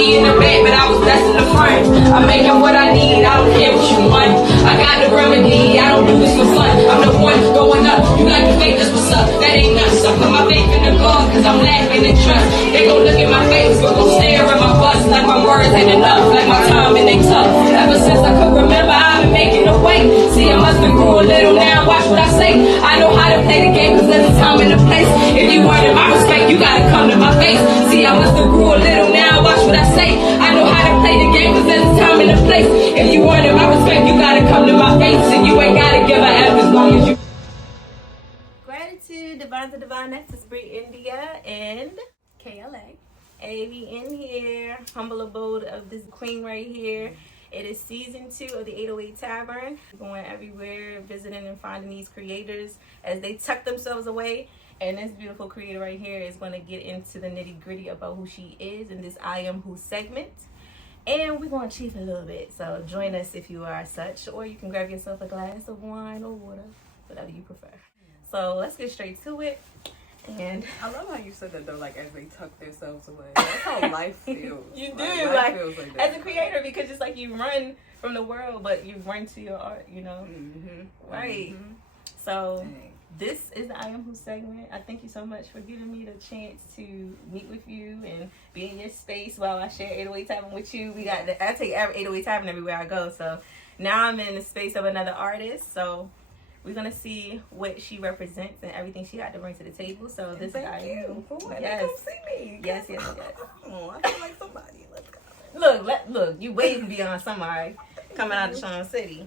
me in the back, but I was best in the front. I'm making what I need, I don't care what you want. I got the remedy, I don't do this for fun. I'm the one going up, you like to fake, that's what's up. That ain't nuts, I put my faith in the God, cause I'm lacking in trust. They gon' look at my face, but gon' stare at my bust like my words ain't enough, like my time and they tough. Ever since I could remember, I've been making a way. See, I must have grew a little now, watch what I say. I know how to play the game, cause there's a time and a place. If you wanted my respect, you gotta come to my face. See, I must have grew a little now, watch what I say. I know how to play the game, cause there's a time and a place. If you wanted my respect, you gotta come to my face. And you ain't gotta give a F as long as you. Gratitude, Divine to Divine, that's Bree India and KLA. AV in here, humble abode of this queen right here. It is season 2 of the 808 Tavern. Going everywhere, visiting and finding these creators as they tuck themselves away. And this beautiful creator right here is going to get into the nitty gritty about who she is in this I Am Who segment. And we're going to chief a little bit. So join us if you are such, or you can grab yourself a glass of wine or water, whatever you prefer. So let's get straight to it. And I love how you said that though, like as they tuck themselves away. That's how life feels. You do, life feels like that. as a creator, because it's like you run from the world, but you run to your art, you know? Mm-hmm. Right. Mm-hmm. So Dang. this is the I Am Who segment. I thank you so much for giving me the chance to meet with you and be in your space while I share 808 Tavern with you. I take 808 Tavern everywhere I go. So now I'm in the space of another artist. So we're gonna see what she represents and everything she had to bring to the table. So this is I Am Who. Yes. Come see me. Yes. Oh, I feel like somebody. Let's go. Look, you waiting beyond somebody coming out of Sean City.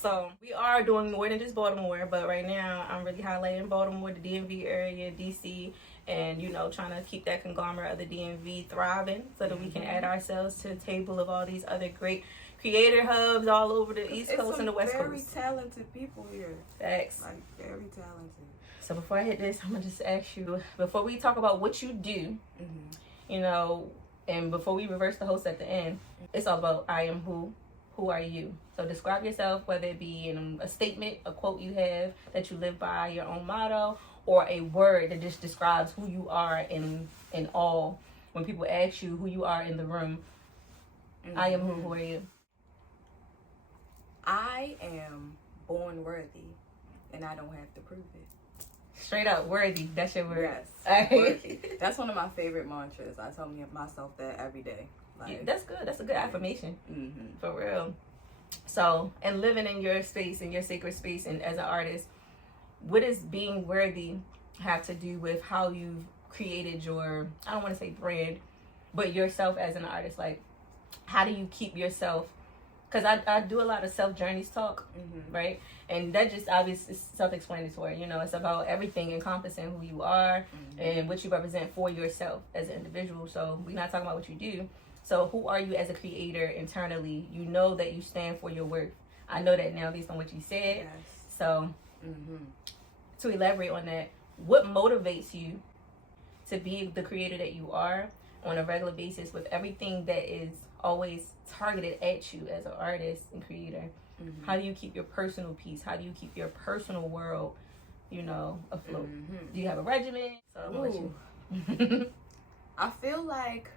So we are doing more than just Baltimore, but right now I'm really highlighting Baltimore, the DMV area, DC, and trying to keep that conglomerate of the DMV thriving so that we can add ourselves to the table of all these other great creator hubs all over the East Coast and the West Coast. Very talented people here. Thanks. Like very talented. So before I hit this, I'm gonna just ask you, before we talk about what you do, and before we reverse the host at the end, it's all about I am who. Who are you? So describe yourself, whether it be in a statement, a quote you have that you live by, your own motto, or a word that just describes who you are in all. When people ask you who you are in the room, I am who are you? I am born worthy, and I don't have to prove it. Straight up, worthy. That's your word. Yes, worthy. That's one of my favorite mantras. I tell myself that every day. Yeah, that's good. That's a good affirmation. Mm-hmm. For real. So, and living in your space, in your sacred space, and as an artist, what does being worthy have to do with how you've created your, I don't want to say brand, but yourself as an artist? Like, how do you keep yourself? Because I do a lot of self-journeys talk, right? And that just obviously is self-explanatory. It's about everything encompassing who you are and what you represent for yourself as an individual. So we're not talking about what you do. So who are you as a creator internally? You know that you stand for your worth. I know that now based on what you said. Yes. So to elaborate on that, what motivates you to be the creator that you are on a regular basis with everything that is always targeted at you as an artist and creator? How do you keep your personal peace? How do you keep your personal world, afloat? Do you have a regimen? So I'm gonna let you. I feel like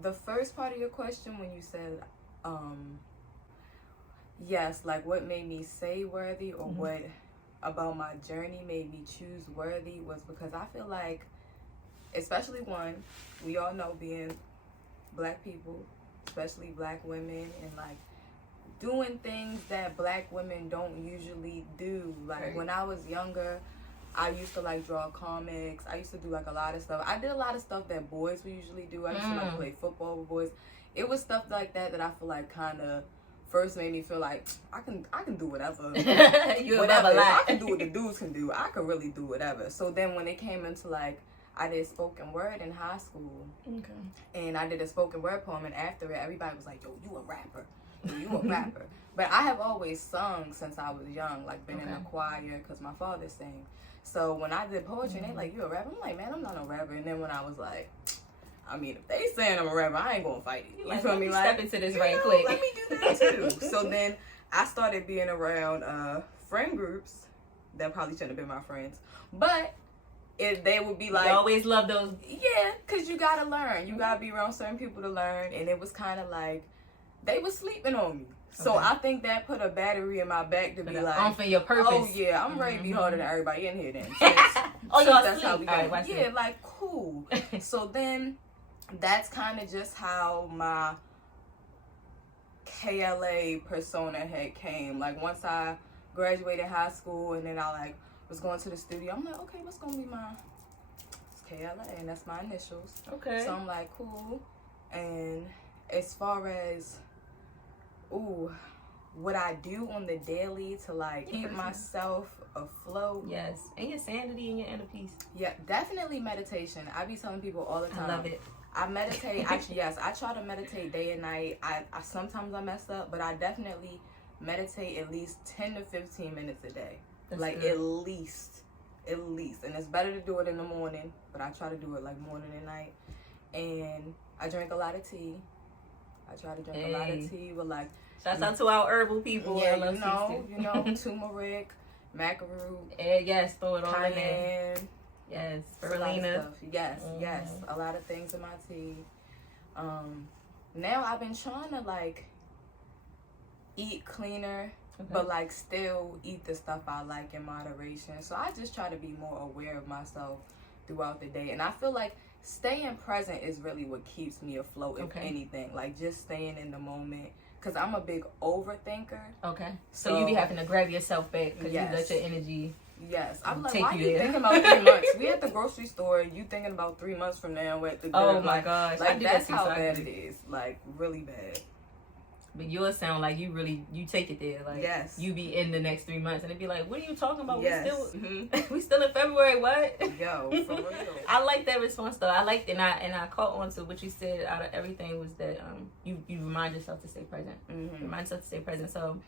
the first part of your question when you said, yes, like what made me say worthy or what about my journey made me choose worthy was because I feel like, especially we all know being black people, especially black women, and like doing things that black women don't usually do. Like right. When I was younger, I used to like draw comics. I used to do like a lot of stuff. I did a lot of stuff that boys would usually do. I used to like play football with boys. It was stuff like that I feel like kind of first made me feel like I can do whatever. Whatever. I can do what the dudes can do. I can really do whatever. So then when it came into like, I did spoken word in high school. Okay. And I did a spoken word poem, and after it, everybody was like, yo, you a rapper. You a rapper. But I have always sung since I was young, like been in a choir because my father sang. So when I did poetry, and they like, you a rapper? I'm like, man, I'm not a rapper. And then when I was like, I mean, if they saying I'm a rapper, I ain't gonna fight it. You feel me? Step into this right quick. Let me do that too. So then I started being around friend groups that probably shouldn't have been my friends. But they would be like, you always love those. yeah, because you gotta learn. You gotta be around certain people to learn. And it was kind of like they were sleeping on me. So Okay. I think that put a battery in my back to be like, for your purpose. oh yeah, I'm ready to be harder than everybody in here then. Oh, y'all That's how we sleep. All go. right, watch Yeah, this. like cool. So then that's kind of just how my KLA persona had came. Like once I graduated high school and then I like was going to the studio, I'm like, okay, what's gonna be my KLA? And that's my initials. Okay. So I'm like, cool. And as far as what I do on the daily to like keep myself afloat. Yes. And your sanity and your inner peace. Yeah, definitely meditation. I be telling people all the time. I love it. I meditate. Actually, yes, I try to meditate day and night. I sometimes I mess up, but I definitely meditate at least 10 to 15 minutes a day. That's like good. at least. And it's better to do it in the morning, but I try to do it like morning and night. And I drink a lot of tea. I try to drink a lot of tea with like. Shouts out to our herbal people. Yeah, you know, turmeric, macaroon. Yes, throw it all in there. Cayenne. Yes, A lot of spirulina. stuff. Yes, a lot of things in my tea. Now I've been trying to like eat cleaner, but like still eat the stuff I like in moderation. So I just try to be more aware of myself throughout the day, and I feel like staying present is really what keeps me afloat. If anything, like just staying in the moment. Because I'm a big overthinker. Okay. So you be having to grab yourself back because you let your energy. Yes. I'm like, take why you you there? thinking about 3 months? We at the grocery store. You thinking about 3 months from now at the Oh my gosh. Like, that's how bad it is. Like, really bad. But yours sound like you take it there. Like, yes. You be in the next 3 months and it'd be like, what are you talking about? Yes. We still in February, what? Yo, for real. I like that response though. I liked it, and I caught on to what you said out of everything was that you remind yourself to stay present. Remind yourself to stay present. So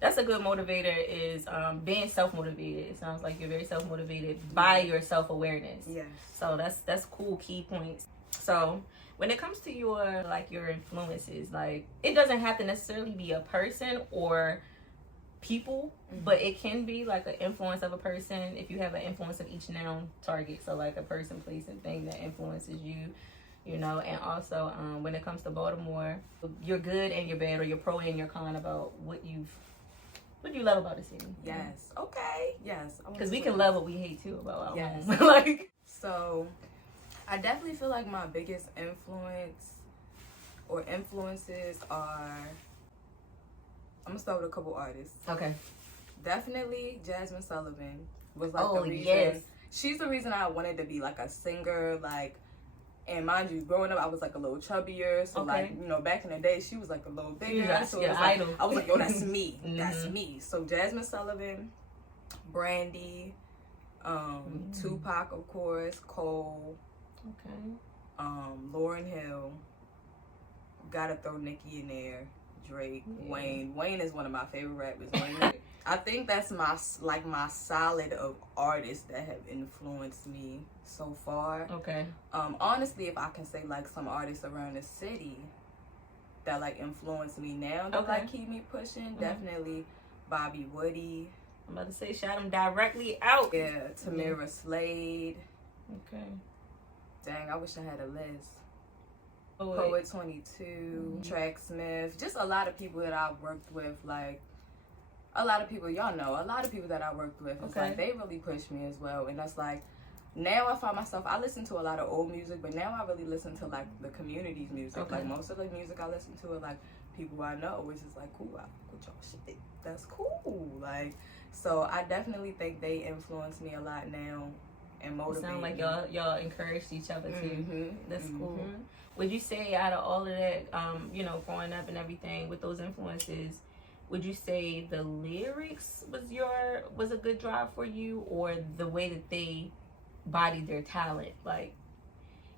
that's a good motivator is being self-motivated. It sounds like you're very self-motivated by your self-awareness. Yes. So that's cool key points. So when it comes to your influences, like it doesn't have to necessarily be a person or people, but it can be like an influence of a person if you have an influence of each noun target. So like a person, place, and thing that influences you know. And also when it comes to Baltimore, you're good and you're bad, or you're pro and you're con about what you love about the city. Yes. Okay. Yes. Because we can love what we hate too about our Yes. home. Like so I definitely feel like my biggest influence or influences are, I'm gonna start with a couple artists. Okay. Definitely Jasmine Sullivan was like Oh, the reason. yes. She's the reason I wanted to be like a singer, like, and mind you, growing up I was like a little chubbier, so like, you know, back in the day she was like a little bigger, so it was like, idol. I was like, yo, that's me. That's me. So Jasmine Sullivan, Brandy, Tupac, of course, Cole, Lauryn Hill, gotta throw Nicki in there, Drake, Wayne. Wayne is one of my favorite rappers. I think that's my solid of artists that have influenced me so far. Okay. Honestly, if I can say like some artists around the city that like influence me now, that like keep me pushing, definitely Bobby Woody. I'm about to say shout him directly out. Yeah, Tamira Slade. Okay. Dang, I wish I had a list. Oh, Poet 22, Track Smith, just a lot of people that I've worked with, like a lot of people, y'all know, a lot of people that I worked with, it's like they really pushed me as well. And that's like, now I find myself, I listen to a lot of old music, but now I really listen to like the community's music. Like most of the music I listen to are like people I know, which is like, cool, I fuck with y'all shit. That's cool. Like, so I definitely think they influence me a lot now and motivate sound like me. y'all encouraged each other too. That's cool. Would you say out of all of that, you know, growing up and everything with those influences, would you say the lyrics was a good drive for you, or the way that they bodied their talent? Like,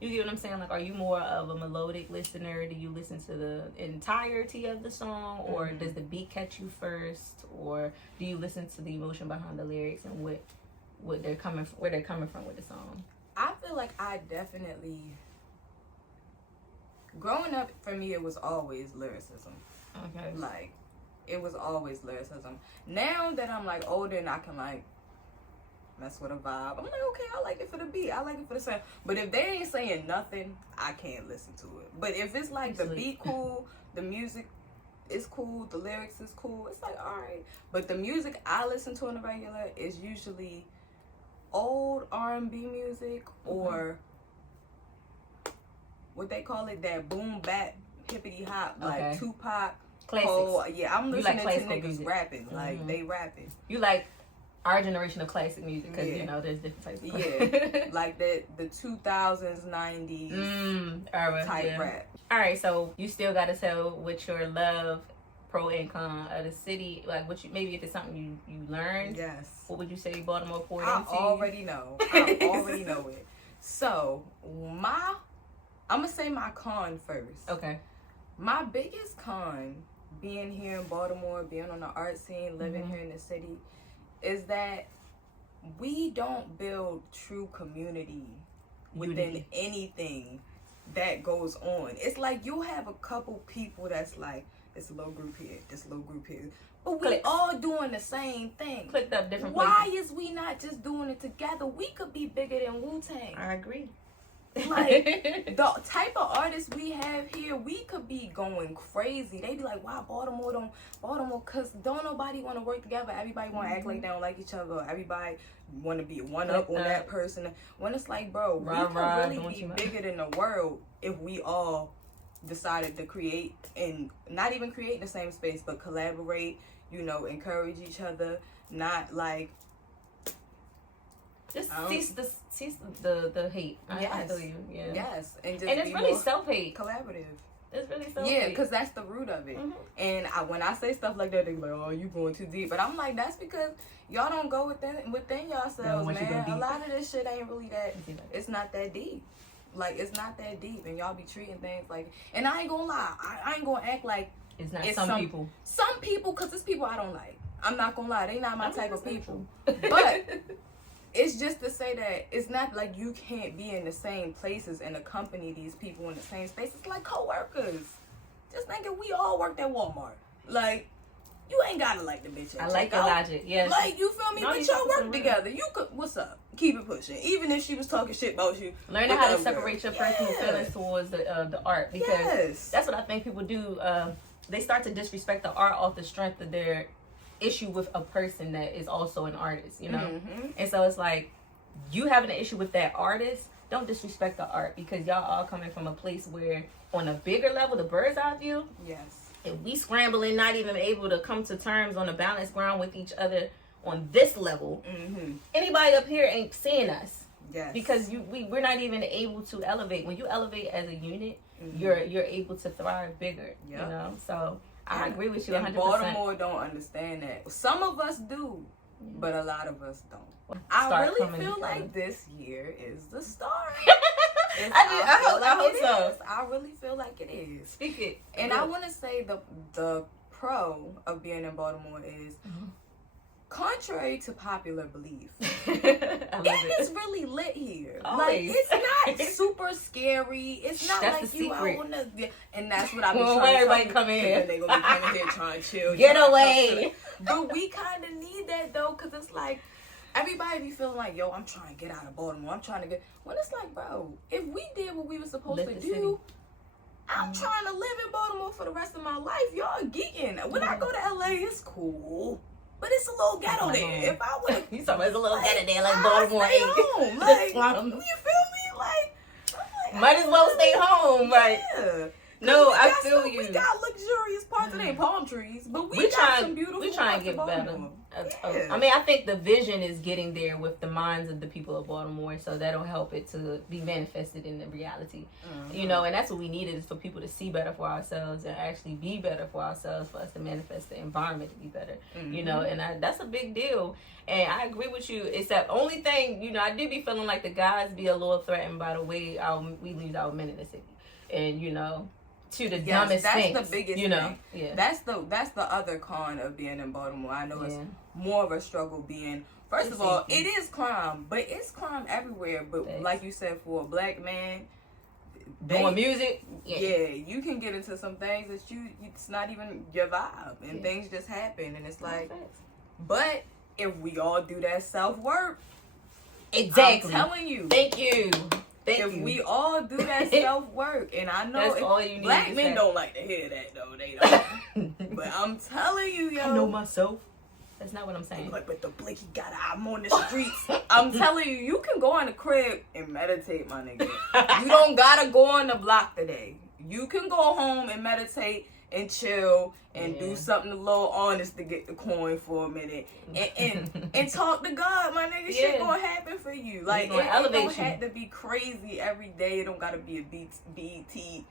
you get what I'm saying? Like, are you more of a melodic listener? Do you listen to the entirety of the song, or does the beat catch you first, or do you listen to the emotion behind the lyrics and where they're coming from with the song? I feel like I definitely, growing up for me, it was always lyricism. Okay. Like, it was always lyricism. Now that I'm like older and I can like mess with a vibe. I'm like, okay, I like it for the beat. I like it for the sound. But if they ain't saying nothing, I can't listen to it. But if it's like the beat cool, the music is cool, the lyrics is cool, it's like, all right. But the music I listen to on the regular is usually old R&B music or what they call it, that boom bap hippity hop, like Tupac. Classics. Cole. Yeah, I'm listening like to niggas music. rapping. Like, they rapping. You like our generation of classic music because, you know, there's different types of classic. Like the 2000s, 90s type rap. All right, so you still got to tell what your love, pro and con of the city, like what you, maybe if it's something you learned. Yes. What would you say Baltimore poured I into? already know. I already know it. So, I'm going to say my con first. Okay. My biggest con, being here in Baltimore, being on the art scene, living here in the city, is that we don't build true community within anything that goes on. It's like you have a couple people that's like, this little group here, this little group here, but we all doing the same thing. Clicked up different Why places. is we not just doing it together? We could be bigger than Wu-Tang. I agree. Like, the type of artists we have here, we could be going crazy. They be like, wow, Baltimore, because don't nobody want to work together. Everybody want to act like they don't like each other. Everybody want to be one up on that person. When it's like, bro, we could really be bigger than the world if we all decided to create, and not even create in the same space, but collaborate, you know, encourage each other, not like, just cease the hate. Yes. I feel you. Yeah. Yes. And it's really self-hate. Collaborative. It's really self-hate. Yeah, because that's the root of it. And when I say stuff like that, they be like, oh, you going too deep. But I'm like, that's because y'all don't go within yourselves, man. A lot of this shit ain't really that, it's not that deep. Like, it's not that deep. And y'all be treating things like, and I ain't gonna lie. I ain't gonna act like it's not some people. Some people, because it's people I don't like. I'm not gonna lie. They not my type of people. But it's just to say that it's not like you can't be in the same places and accompany these people in the same space. It's like co-workers. Just thinking we all worked at Walmart. Like, you ain't gotta like the bitch at I like your logic, yes. Like, you feel me? But y'all work together. You could, what's up? Keep it pushing. Even if she was talking shit about you. Learning how to separate your personal feelings towards the art. Because that's what I think people do. They start to disrespect the art off the strength of their issue with a person that is also an artist, you know? And so it's like, you having an issue with that artist, don't disrespect the art, because y'all all coming from a place where on a bigger level, the bird's eye view, if we scrambling, not even able to come to terms on a balanced ground with each other on this level, anybody up here ain't seeing us. Because we're not even able to elevate. When you elevate as a unit, you're able to thrive bigger, you know? So I agree with you 100%. Baltimore don't understand that. Some of us do, but a lot of us don't. I really feel like this year is the start. I hope so. I really feel like it is. Speak it. And I want to say the pro of being in Baltimore is, contrary to popular belief, it is really lit here. Always. Like, it's not super scary. It's not that's like the you secret. out on the, and that's what I've been well, trying to everybody tell come in. And they gonna be coming here trying to chill. Get away. But we kind of need that though, because it's like, everybody be feeling like, yo, I'm trying to get out of Baltimore. I'm trying to get, when it's like, bro, if we did what we were supposed to do, I'm trying to live in Baltimore for the rest of my life. Y'all geeking. When I go to LA, it's cool. But it's a little ghetto there. If I would, you talking about it's a little ghetto there, like Baltimore stay ain't. home. Like, you feel me? Like, might as well stay home, right? Yeah. No, I feel you. We got luxurious parts. It ain't palm trees, but we got some beautiful. We trying to get better. I mean, I think the vision is getting there with the minds of the people of Baltimore, so that'll help it to be manifested in the reality. You know, and that's what we needed, is for people to see better for ourselves and actually be better for ourselves, for us to manifest the environment to be better. You know, and that's a big deal. And I agree with you. It's that only thing, you know, I do be feeling like the guys be a little threatened by the way we lose our men in the city. And, you know, to the dumbest things. That's the biggest thing. Yeah. That's the other con of being in Baltimore. I know it's more of a struggle being, first of all, it is crime, but it's crime everywhere. But like you said, for a black man doing music, you can get into some things that it's not even your vibe, and things just happen, and it's like, but if we all do that self-work, Exactly. I'm telling you. Thank you. If we all do that self-work, and I know that's all you need. Black men don't like to hear that, though. They don't. But I'm telling you, yo. I know myself. That's not what I'm saying. Like, but the Blakey got I'm on the streets. I'm telling you, you can go in the crib and meditate, my nigga. You don't gotta go on the block today. You can go home and meditate and chill and do something a little honest to get the coin for a minute and talk to God, my nigga. Shit gonna happen for you. Like, it don't have to be crazy every day. It don't gotta be a BT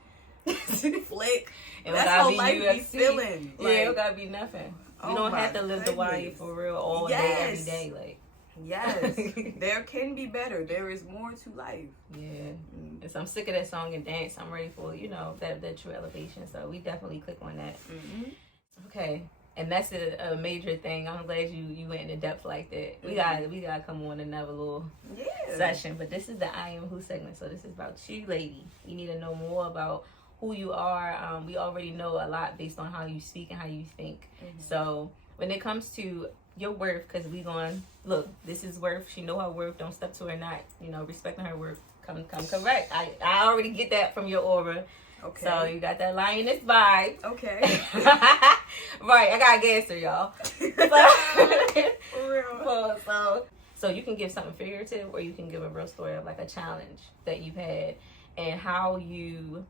flick. That's how life be feeling. Like, it don't gotta be nothing. You don't have to live the life for real all day, every day. Like, yes, there can be better. There is more to life. Yeah. And so I'm sick of that song and dance. I'm ready for, that true elevation. So we definitely click on that. Mm-hmm. Okay. And that's a major thing. I'm glad you went into depth like that. Mm-hmm. We gotta come on another little session. But this is the I Am Who segment. So this is about you, lady. You need to know more about who you are. We already know a lot based on how you speak and how you think. Mm-hmm. So when it comes to your worth, because we going, look, this is worth. She know her worth. Don't step to her not, respecting her worth. Come correct. I already get that from your aura. Okay. So you got that lioness vibe. Okay. Right. I got gas her, y'all. For real. So you can give something figurative, or you can give a real story of like a challenge that you've had and how you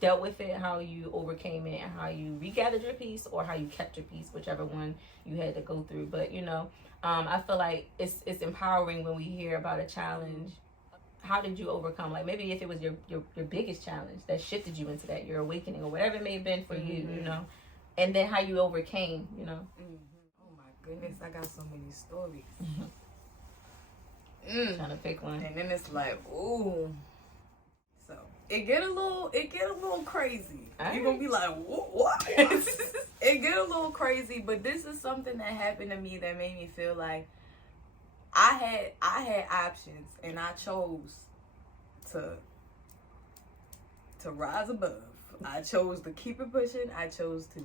dealt with it, how you overcame it, and how you regathered your peace, or how you kept your peace, whichever one you had to go through. But I feel like it's empowering when we hear about a challenge. How did you overcome? Like, maybe if it was your biggest challenge that shifted you into that, your awakening, or whatever it may have been for you, and then how you overcame, Mm-hmm. Oh my goodness, I got so many stories. Trying to pick one, and then it's like, ooh. So it get a little crazy. Right. You're gonna be like, what? It get a little crazy, but this is something that happened to me that made me feel like I had options, and I chose to rise above. I chose to keep it pushing. I chose to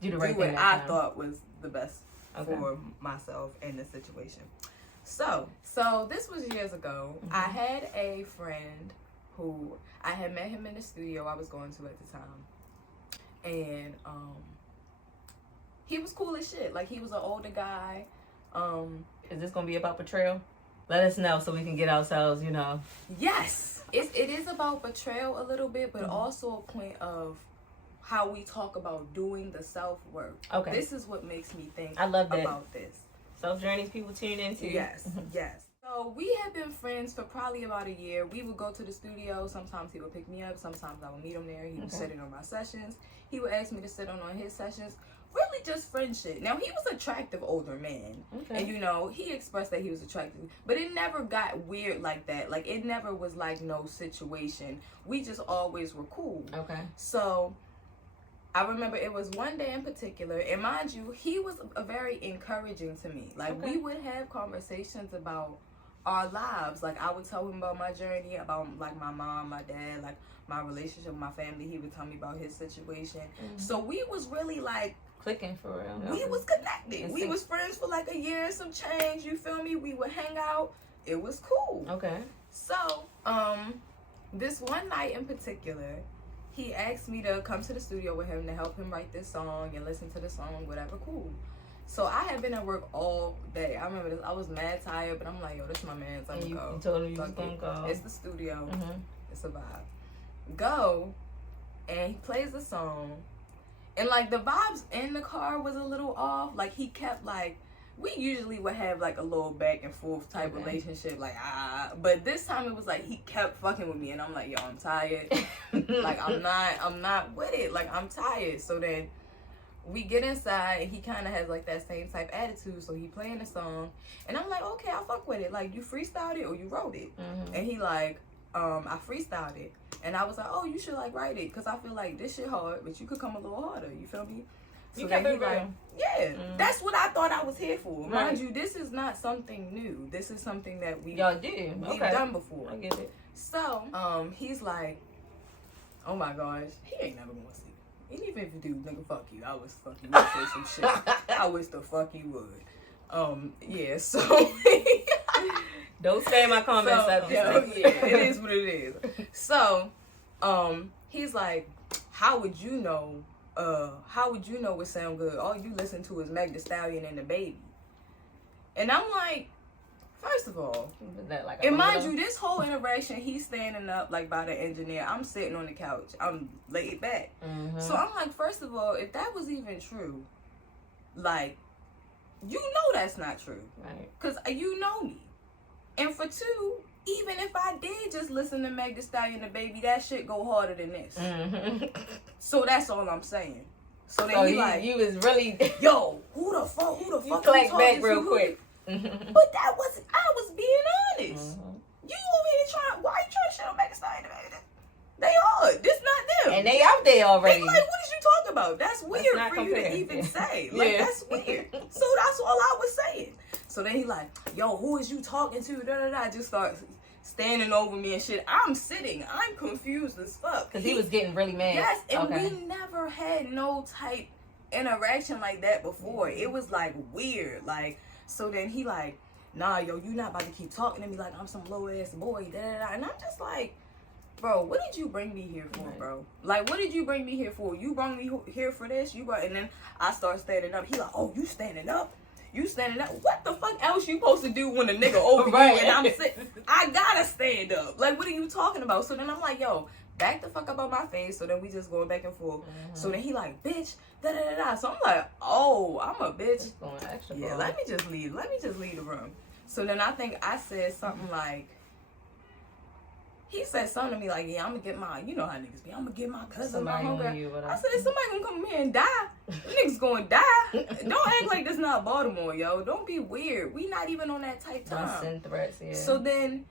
do what I thought was the best for myself and the situation. So this was years ago. Mm-hmm. I had a friend who I had met him in the studio I was going to at the time. And he was cool as shit. Like, he was an older guy. Is this gonna be about betrayal? Let us know so we can get ourselves, Yes. It is about betrayal a little bit, but also a point of how we talk about doing the self-work. Okay. This is what makes me think I love that. About this. Self-journeys people tune into. Yes, yes. So we had been friends for probably about a year. We would go to the studio. Sometimes he would pick me up. Sometimes I would meet him there. He would sit in on my sessions. He would ask me to sit on his sessions. Really just friendship. Now, he was an attractive older man. Okay. And, he expressed that he was attractive. But it never got weird like that. Like, it never was like no situation. We just always were cool. Okay. So I remember it was one day in particular, and mind you, he was very encouraging to me. Like, we would have conversations about our lives. Like, I would tell him about my journey, about, like, my mom, my dad, like, my relationship with my family. He would tell me about his situation. Mm-hmm. So we was really, like, clicking for real. We was connected. We was friends for, like, a year and some change, you feel me? We would hang out. It was cool. Okay. So, this one night in particular, he asked me to come to the studio with him to help him write this song and listen to the song, whatever, cool. So I had been at work all day. I remember this. I was mad tired, but I'm like, yo, this is my man's. I'm gonna go. You told him you was gonna go. It's the studio. Mm-hmm. It's a vibe. Go, and he plays the song, and like the vibes in the car was a little off. Like, he kept like, we usually would have like a little back and forth type relationship, like but this time it was like he kept fucking with me, and I'm like, yo, I'm tired. Like, I'm not with it. Like, I'm tired. So then we get inside, and he kind of has like that same type attitude. So he playing the song, and I'm like, okay, I fuck with it. Like, you freestyled it or you wrote it? Mm-hmm. And he like, I freestyled it, and I was like, oh, you should like write it, because I feel like this shit hard, but you could come a little harder. You feel me? So you kept it real. Like, yeah, that's what I thought I was here for. Right. Mind you, this is not something new. This is something that we've done before. I get it. So, he's like, oh my gosh, he ain't never gonna see it. And even if you do, nigga, fuck you. I was fucking you say some shit. I wish the fuck you would. Yeah, so Don't say my comments up. Yeah, it is what it is. So, he's like, how would you know what sound good? All you listen to is Meg Thee Stallion and the Baby. And I'm like, first of all, and mind you, this whole interaction, he's standing up like by the engineer. I'm sitting on the couch. I'm laid back. Mm-hmm. So I'm like, first of all, if that was even true, like, you know that's not true. Right. Because you know me. And for two, even if I did just listen to Meg Thee Stallion and the Baby, that shit go harder than this. Mm-hmm. So that's all I'm saying. So then he like, you was really, yo, who the fuck you clack back real quick. But that wasn't, I was being honest. Mm-hmm. You over here trying, why are you trying to shit on Meg Thee Stallion? They hard. This not them. And they out there already. They like, what is you talking about? That's weird for you to even say. Like, that's weird. So that's all I was saying. So then he like, yo, who is you talking to? I just start standing over me and shit. I'm sitting. I'm confused as fuck. Because he was getting really mad. Yes, and we never had no type interaction like that before. It was like weird. Like, so then he like, nah, yo, you not about to keep talking to me like I'm some low ass boy. And I'm just like, bro, what did you bring me here for, bro? Like, what did you bring me here for? You brought me here for this? And then I start standing up. He like, oh, you standing up? You standing up? What the fuck else you supposed to do when a nigga over you and I'm sitting? I gotta stand up. Like, what are you talking about? So then I'm like, yo, back the fuck up on my face. So then we just going back and forth. Mm-hmm. So then he like, bitch, So I'm like, oh, I'm a bitch. Yeah, let me just leave the room. So then I think I said something like, he said something to me like, yeah, I'm gonna get my, you know how niggas be, I'm gonna get my cousin, my homegirl. I said, somebody gonna come here and die. Niggas gonna die. Don't act like this not Baltimore, yo. Don't be weird. We not even on that type time. Don't send threats, yeah. So then,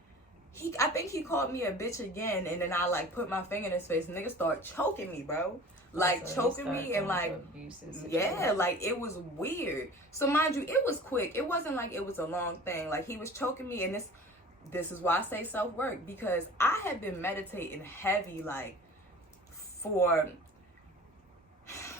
I think he called me a bitch again, and then I like put my finger in his face, and niggas start choking me, bro. Like, choking me, and like, yeah, like, it was weird. So mind you, it was quick. It wasn't like it was a long thing. Like, he was choking me, and this is why I say self-work, because I had been meditating heavy, like, for,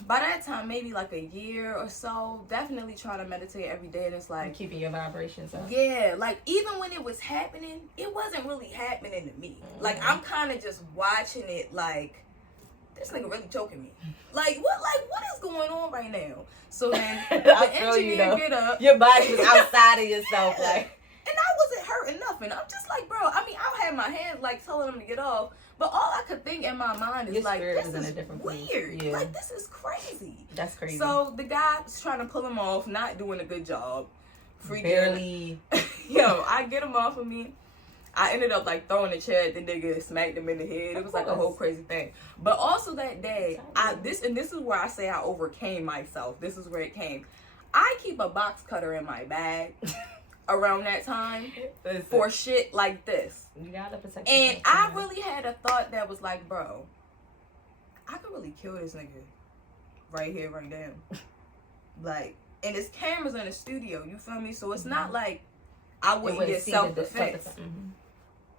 by that time, maybe like a year or so, definitely trying to meditate every day, and it's like, keeping your vibrations up. Yeah, like, even when it was happening, it wasn't really happening to me. Mm-hmm. Like, I'm kind of just watching it, like, this nigga really choking me. Like, what is going on right now? So then, the engineer get up. Your body was outside of yourself, like. And I wasn't hurting nothing. I'm just like, bro, I mean, I had my hands like telling him to get off. But all I could think in my mind is like, this is weird. Yeah. Like, this is crazy. That's crazy. So the guy was trying to pull him off, not doing a good job. Barely. Yo, I get him off of me. I ended up like throwing a chair at the nigga and smacked him in the head. It was like a whole crazy thing. But also that day, this is where I say I overcame myself. This is where it came. I keep a box cutter in my bag. Around that time for shit like this. You gotta protect and I really had a thought that was like, bro, I could really kill this nigga right here, right now. Like, and there's cameras in the studio, you feel me? So it's not like I wouldn't get self-defense. Mm-hmm.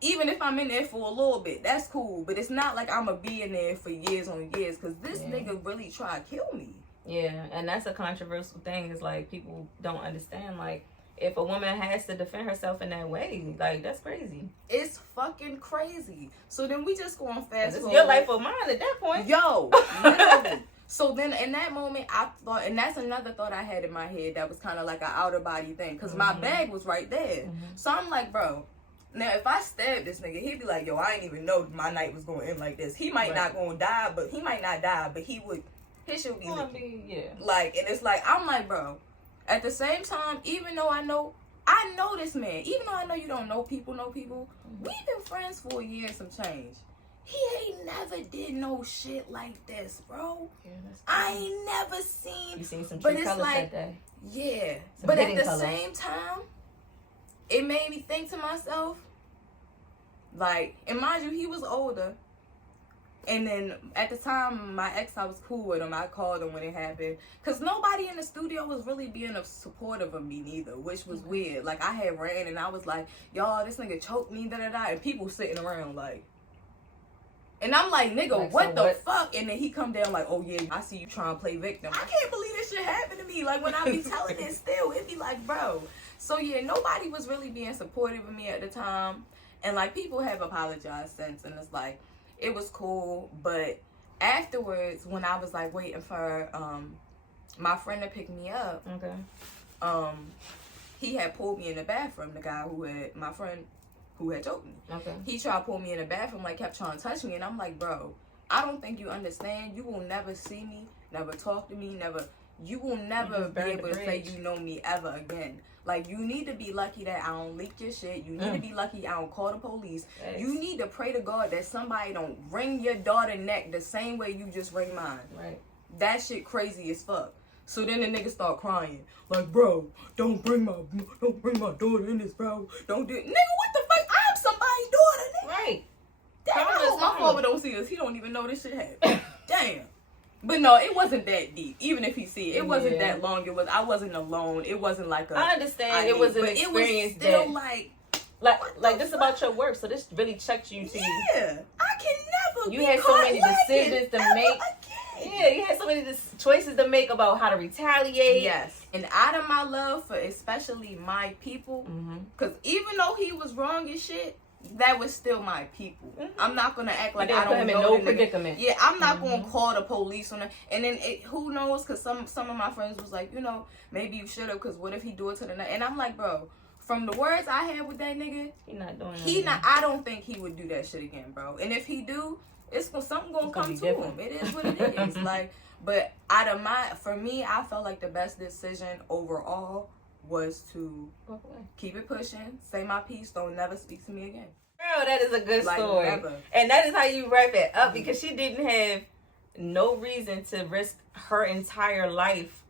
Even if I'm in there for a little bit, that's cool. But it's not like I'm gonna be in there for years on years, because this nigga really tried to kill me. Yeah, and that's a controversial thing. Is like, people don't understand, like, if a woman has to defend herself in that way, like, that's crazy. It's fucking crazy. So then we just go on fast forward. It's your life or mine at that point. Yo, literally. So then in that moment, I thought, and that's another thought I had in my head that was kind of like an outer body thing, because my bag was right there. Mm-hmm. So I'm like, bro, now if I stab this nigga, he'd be like, yo, I didn't even know my night was going to end like this. He might not go and die, but his shit would be licking. Like, and it's like, I'm like, bro, at the same time, even though I know this man, even though I know you don't know people, we've been friends for a year and some change. He ain't never did no shit like this, bro. Yeah, I ain't never seen. You seen some true colors that day. Yeah, but at the same time, it made me think to myself, like, and mind you, he was older. And then at the time, my ex, I was cool with him. I called him when it happened. Because nobody in the studio was really being supportive of me neither, which was weird. Like, I had ran and I was like, y'all, this nigga choked me, da-da-da. And people sitting around like. And I'm like, nigga, like, what the fuck? And then he come down like, oh, yeah, I see you trying to play victim. I can't believe this shit happened to me. Like, when I be telling it still, it be like, bro. So yeah, nobody was really being supportive of me at the time. And like people have apologized since, and it's like it was cool. But afterwards, when I was like waiting for my friend to pick me up, he had pulled me in the bathroom. The guy my friend who had choked me. He tried to pull me in the bathroom, like kept trying to touch me, and I'm like, bro, I don't think you understand. You will never see me, never talk to me, you will never be able to say you know me ever again. Like, you need to be lucky that I don't leak your shit. You need to be lucky I don't call the police. Thanks. You need to pray to God that somebody don't wring your daughter's neck the same way you just wring mine. Right. That shit crazy as fuck. So then the nigga start crying. Like, bro, don't bring my daughter in this, bro. Don't do it. Nigga, what the fuck? I'm somebody's daughter, nigga. Right. Damn, I hope my father don't see this. He don't even know this shit happened. Damn. But no, it wasn't that deep. Even if he see it, it wasn't that long. I wasn't alone. It wasn't like I understand. It was an experience. It was still like this about your work. So this really checked you to you. Yeah, I can never. You had so many decisions to make. Yeah, you had so many choices to make about how to retaliate. Yes, and out of my love for especially my people, because even though he was wrong as shit, that was still my people. I'm not gonna act like I don't know. No predicament. Yeah, I'm not gonna call the police on it. And then who knows? Because some of my friends was like, maybe you should have. Because what if he do it to the night? And I'm like, bro, from the words I had with that nigga, he not. I don't think he would do that shit again, bro. And if he do, something gonna come to him. It is what it is. Like, but for me, I felt like the best decision overall was to keep it pushing, say my piece, don't never speak to me again. Girl, that is a good story. Never. And that is how you wrap it up, because she didn't have no reason to risk her entire life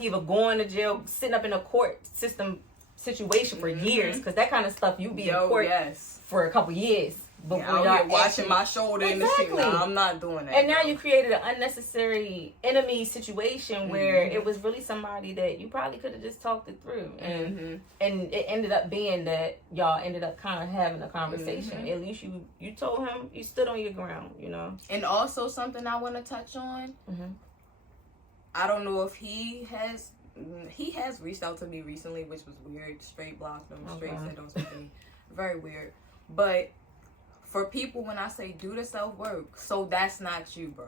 either going to jail, sitting up in a court system situation for years, because that kind of stuff you be in court for a couple years. Before y'all watching my shoulder in the shit. Nah, I'm not doing that. And now you created an unnecessary enemy situation where it was really somebody that you probably could have just talked it through, and it ended up being that y'all ended up kind of having a conversation. At least you told him, you stood on your ground, And also something I want to touch on. I don't know if he has reached out to me recently, which was weird. Straight blocked him. Straight said don't speak to me. Very weird, but. For people, when I say do the self-work, so that's not you, bro.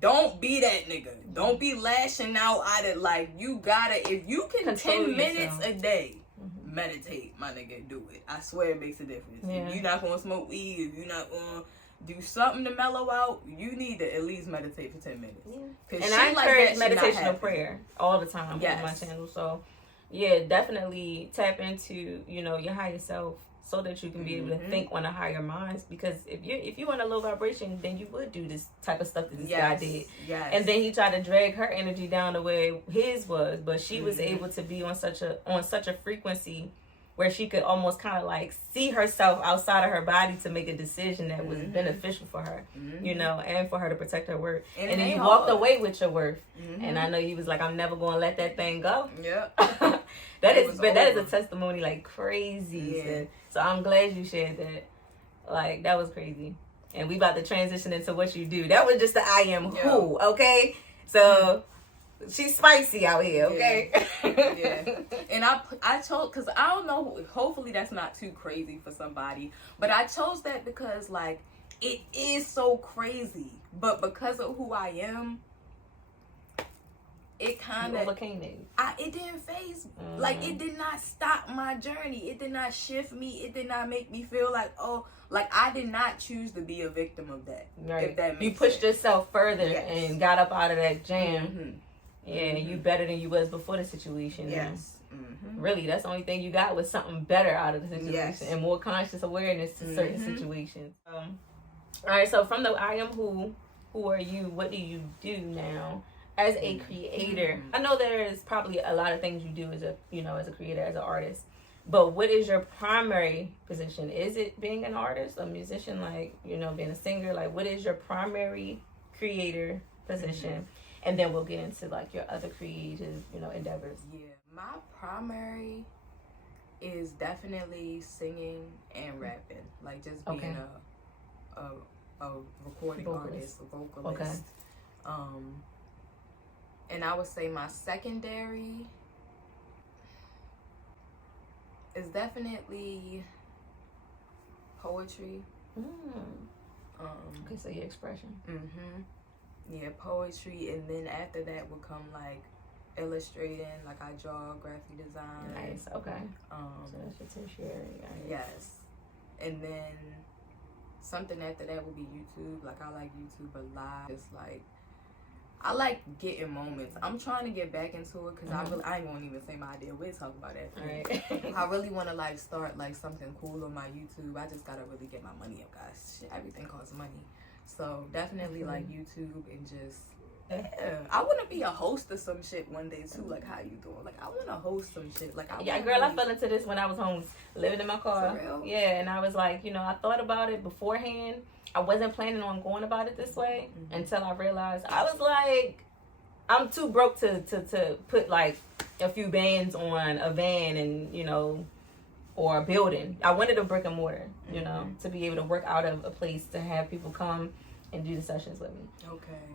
Don't be that nigga. Don't be lashing out at it like you gotta. If you can control 10 minutes a day, meditate, my nigga, do it. I swear it makes a difference. Yeah. If you're not gonna smoke weed, if you're not gonna do something to mellow out, you need to at least meditate for 10 minutes. Yeah. And I encourage meditation and prayer all the time on my channel. So, yeah, definitely tap into, your higher self, so that you can be able to think on a higher minds. Because if you want a low vibration, then you would do this type of stuff that this guy did. Yes. And then he tried to drag her energy down the way his was, but she was able to be on such a frequency where she could almost kind of like see herself outside of her body to make a decision that was beneficial for her, and for her to protect her worth. And then you walked away with your worth. And I know you was like, I'm never going to let that thing go. Yeah. that is a testimony like crazy. Yeah. So I'm glad you shared that. Like, that was crazy. And we about to transition into what you do. That was just the I am who, okay? So she's spicy out here, okay? Yeah. And I chose, because I don't know, hopefully that's not too crazy for somebody, but I chose that because, like, it is so crazy. But because of who I am, it kind of overcame it. It didn't phase, like, it did not stop my journey. It did not shift me. It did not make me feel like, I did not choose to be a victim of that. Right. If that makes You pushed sense. yourself further and got up out of that jam. Yeah, you better than you was before the situation. Yes. Really, that's the only thing you got was something better out of the situation and more conscious awareness to certain situations. All right, so from the I am who are you? What do you do now? As a creator, I know there's probably a lot of things you do as a creator, as an artist. But what is your primary position? Is it being an artist, a musician, like, being a singer? Like, what is your primary creator position? And then we'll get into like your other creative, endeavors. Yeah, my primary is definitely singing and rapping, like just being a recording artist, a vocalist. And I would say my secondary, it's definitely poetry. Okay, so your expression. Yeah, poetry, and then after that would come like illustrating, like I draw, graphic design. Nice. Okay. So that's your tertiary. Right? Yes, and then something after that would be YouTube. Like I like YouTube a lot. It's like I like getting moments. I'm trying to get back into it because I ain't gonna even say my idea. We'll talk about that. Right. I really want to like start like something cool on my YouTube. I just gotta really get my money up, guys. Shit, everything costs money. So definitely like YouTube and just I want to be a host of some shit one day too. Like how you doing? Like I want to host some shit. Like I I fell into this when I was home living in my car. For real? Yeah, and I was like, I thought about it beforehand. I wasn't planning on going about it this way until I realized I was like, I'm too broke to put like a few bands on a van and or a building. I wanted a brick and mortar, to be able to work out of a place to have people come and do the sessions with me. Okay.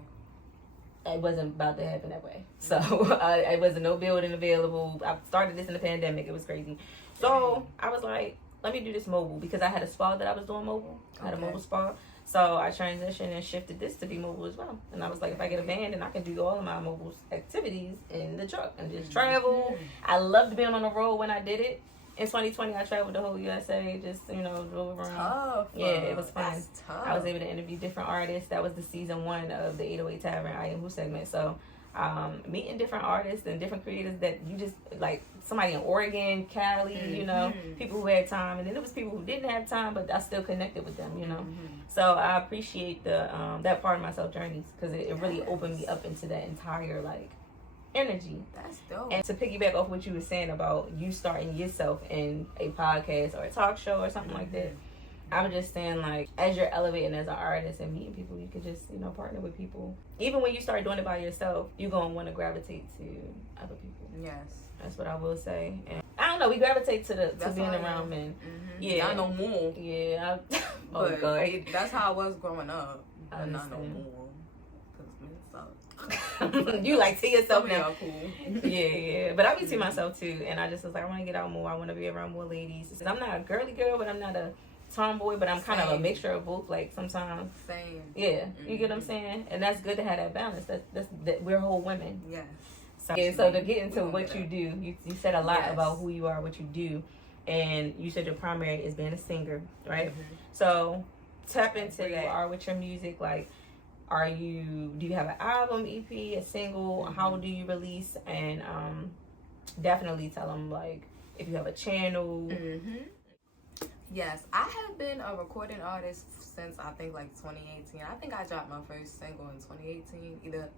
It wasn't about to happen that way. So it wasn't no building available. I started this in the pandemic. It was crazy. So I was like, let me do this mobile because I had a spa that I was doing mobile. I had a mobile spa. So I transitioned and shifted this to be mobile as well. And I was like, if I get a van, then I can do all of my mobile activities in the truck and just travel. I loved being on the road when I did it. In 2020, I traveled the whole USA, just, drove around. Tough. Yeah, it was fun. That's tough. I was able to interview different artists. That was the season 1 of the 808 Tavern I Am Who segment. So meeting different artists and different creators that you just, like somebody in Oregon, Cali, people who had time. And then there was people who didn't have time, but I still connected with them, So I appreciate the that part of my self-journeys because it really opened me up into that entire, like, energy. That's dope. And to piggyback off what you were saying about you starting yourself in a podcast or a talk show or something like that, I'm just saying, like, as you're elevating as an artist and meeting people, you could just, partner with people. Even when you start doing it by yourself, you're going to want to gravitate to other people. Yes. That's what I will say. And I don't know, we gravitate to being around men. Yeah. Not no more. Yeah. But God. that's how I was growing up. I Not no understand. more. Because men suck. You like to yourself now. Cool. Yeah. But I be to myself too, and I just was like, I want to get out more. I want to be around more ladies. I'm not a girly girl, but I'm not a tomboy, but I'm kind of a mixture of both. Like sometimes. Same. Yeah, you get what I'm saying, and that's good to have that balance. That's we're whole women. Yes. So to get into what you do, you said a lot about who you are, what you do, and you said your primary is being a singer, right? So tap into where you are with your music, like. Do you have an album, EP, a single? How do you release? And definitely tell them, like, if you have a channel. Yes, I have been a recording artist since I think like 2018. I think I dropped my first single in 2018, either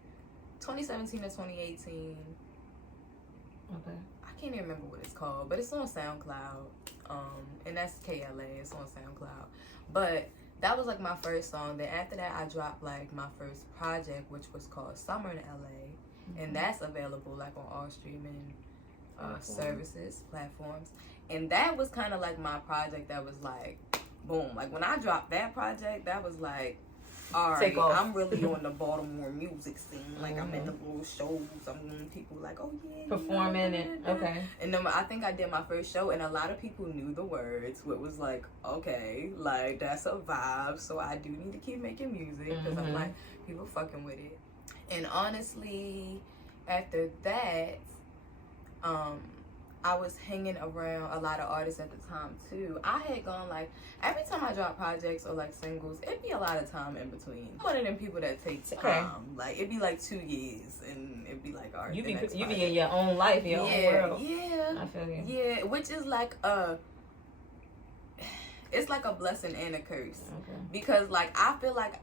2017 or 2018. Okay. I can't even remember what it's called, but it's on SoundCloud. And that's KLA. It's on SoundCloud. But that was like my first song. Then after that, I dropped like my first project, which was called Summer in LA, and that's available like on all streaming services, platforms. And that was kind of like my project that was like, boom. Like when I dropped that project, that was like, all right, I'm really on the Baltimore music scene. Like I'm in the little shows. I'm doing people like, oh yeah, performing it. Okay. And then I think I did my first show, and a lot of people knew the words. So it was like, okay, like that's a vibe. So I do need to keep making music because I'm like, people fucking with it. And honestly, after that, I was hanging around a lot of artists at the time too. I had gone like every time I drop projects or like singles, it'd be a lot of time in between. I'm one of them people that take time. Okay. Like it'd be like 2 years, and it'd be like, all right, you be in your own life, your own world. Yeah, I feel you. Yeah, which is like it's like a blessing and a curse. Okay. Because like I feel like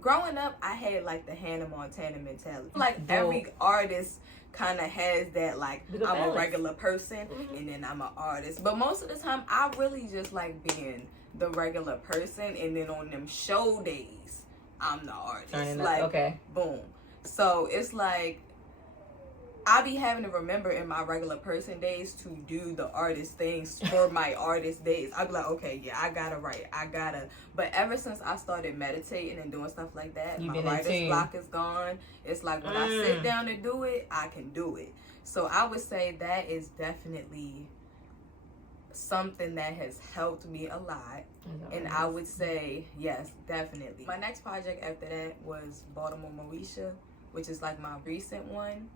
growing up, I had like the Hannah Montana mentality. Like every artist kind of has that, like, I'm a regular person and then I'm an artist. But most of the time, I really just like being the regular person, and then on them show days, I'm the artist. Like, boom. So it's like I be having to remember in my regular person days to do the artist things for my artist days. I be like, okay, yeah, I gotta write. But ever since I started meditating and doing stuff like that, my writer's block is gone. It's like when I sit down to do it, I can do it. So I would say that is definitely something that has helped me a lot. And I would say, yes, definitely. My next project after that was Baltimore Moesha, which is like my recent one.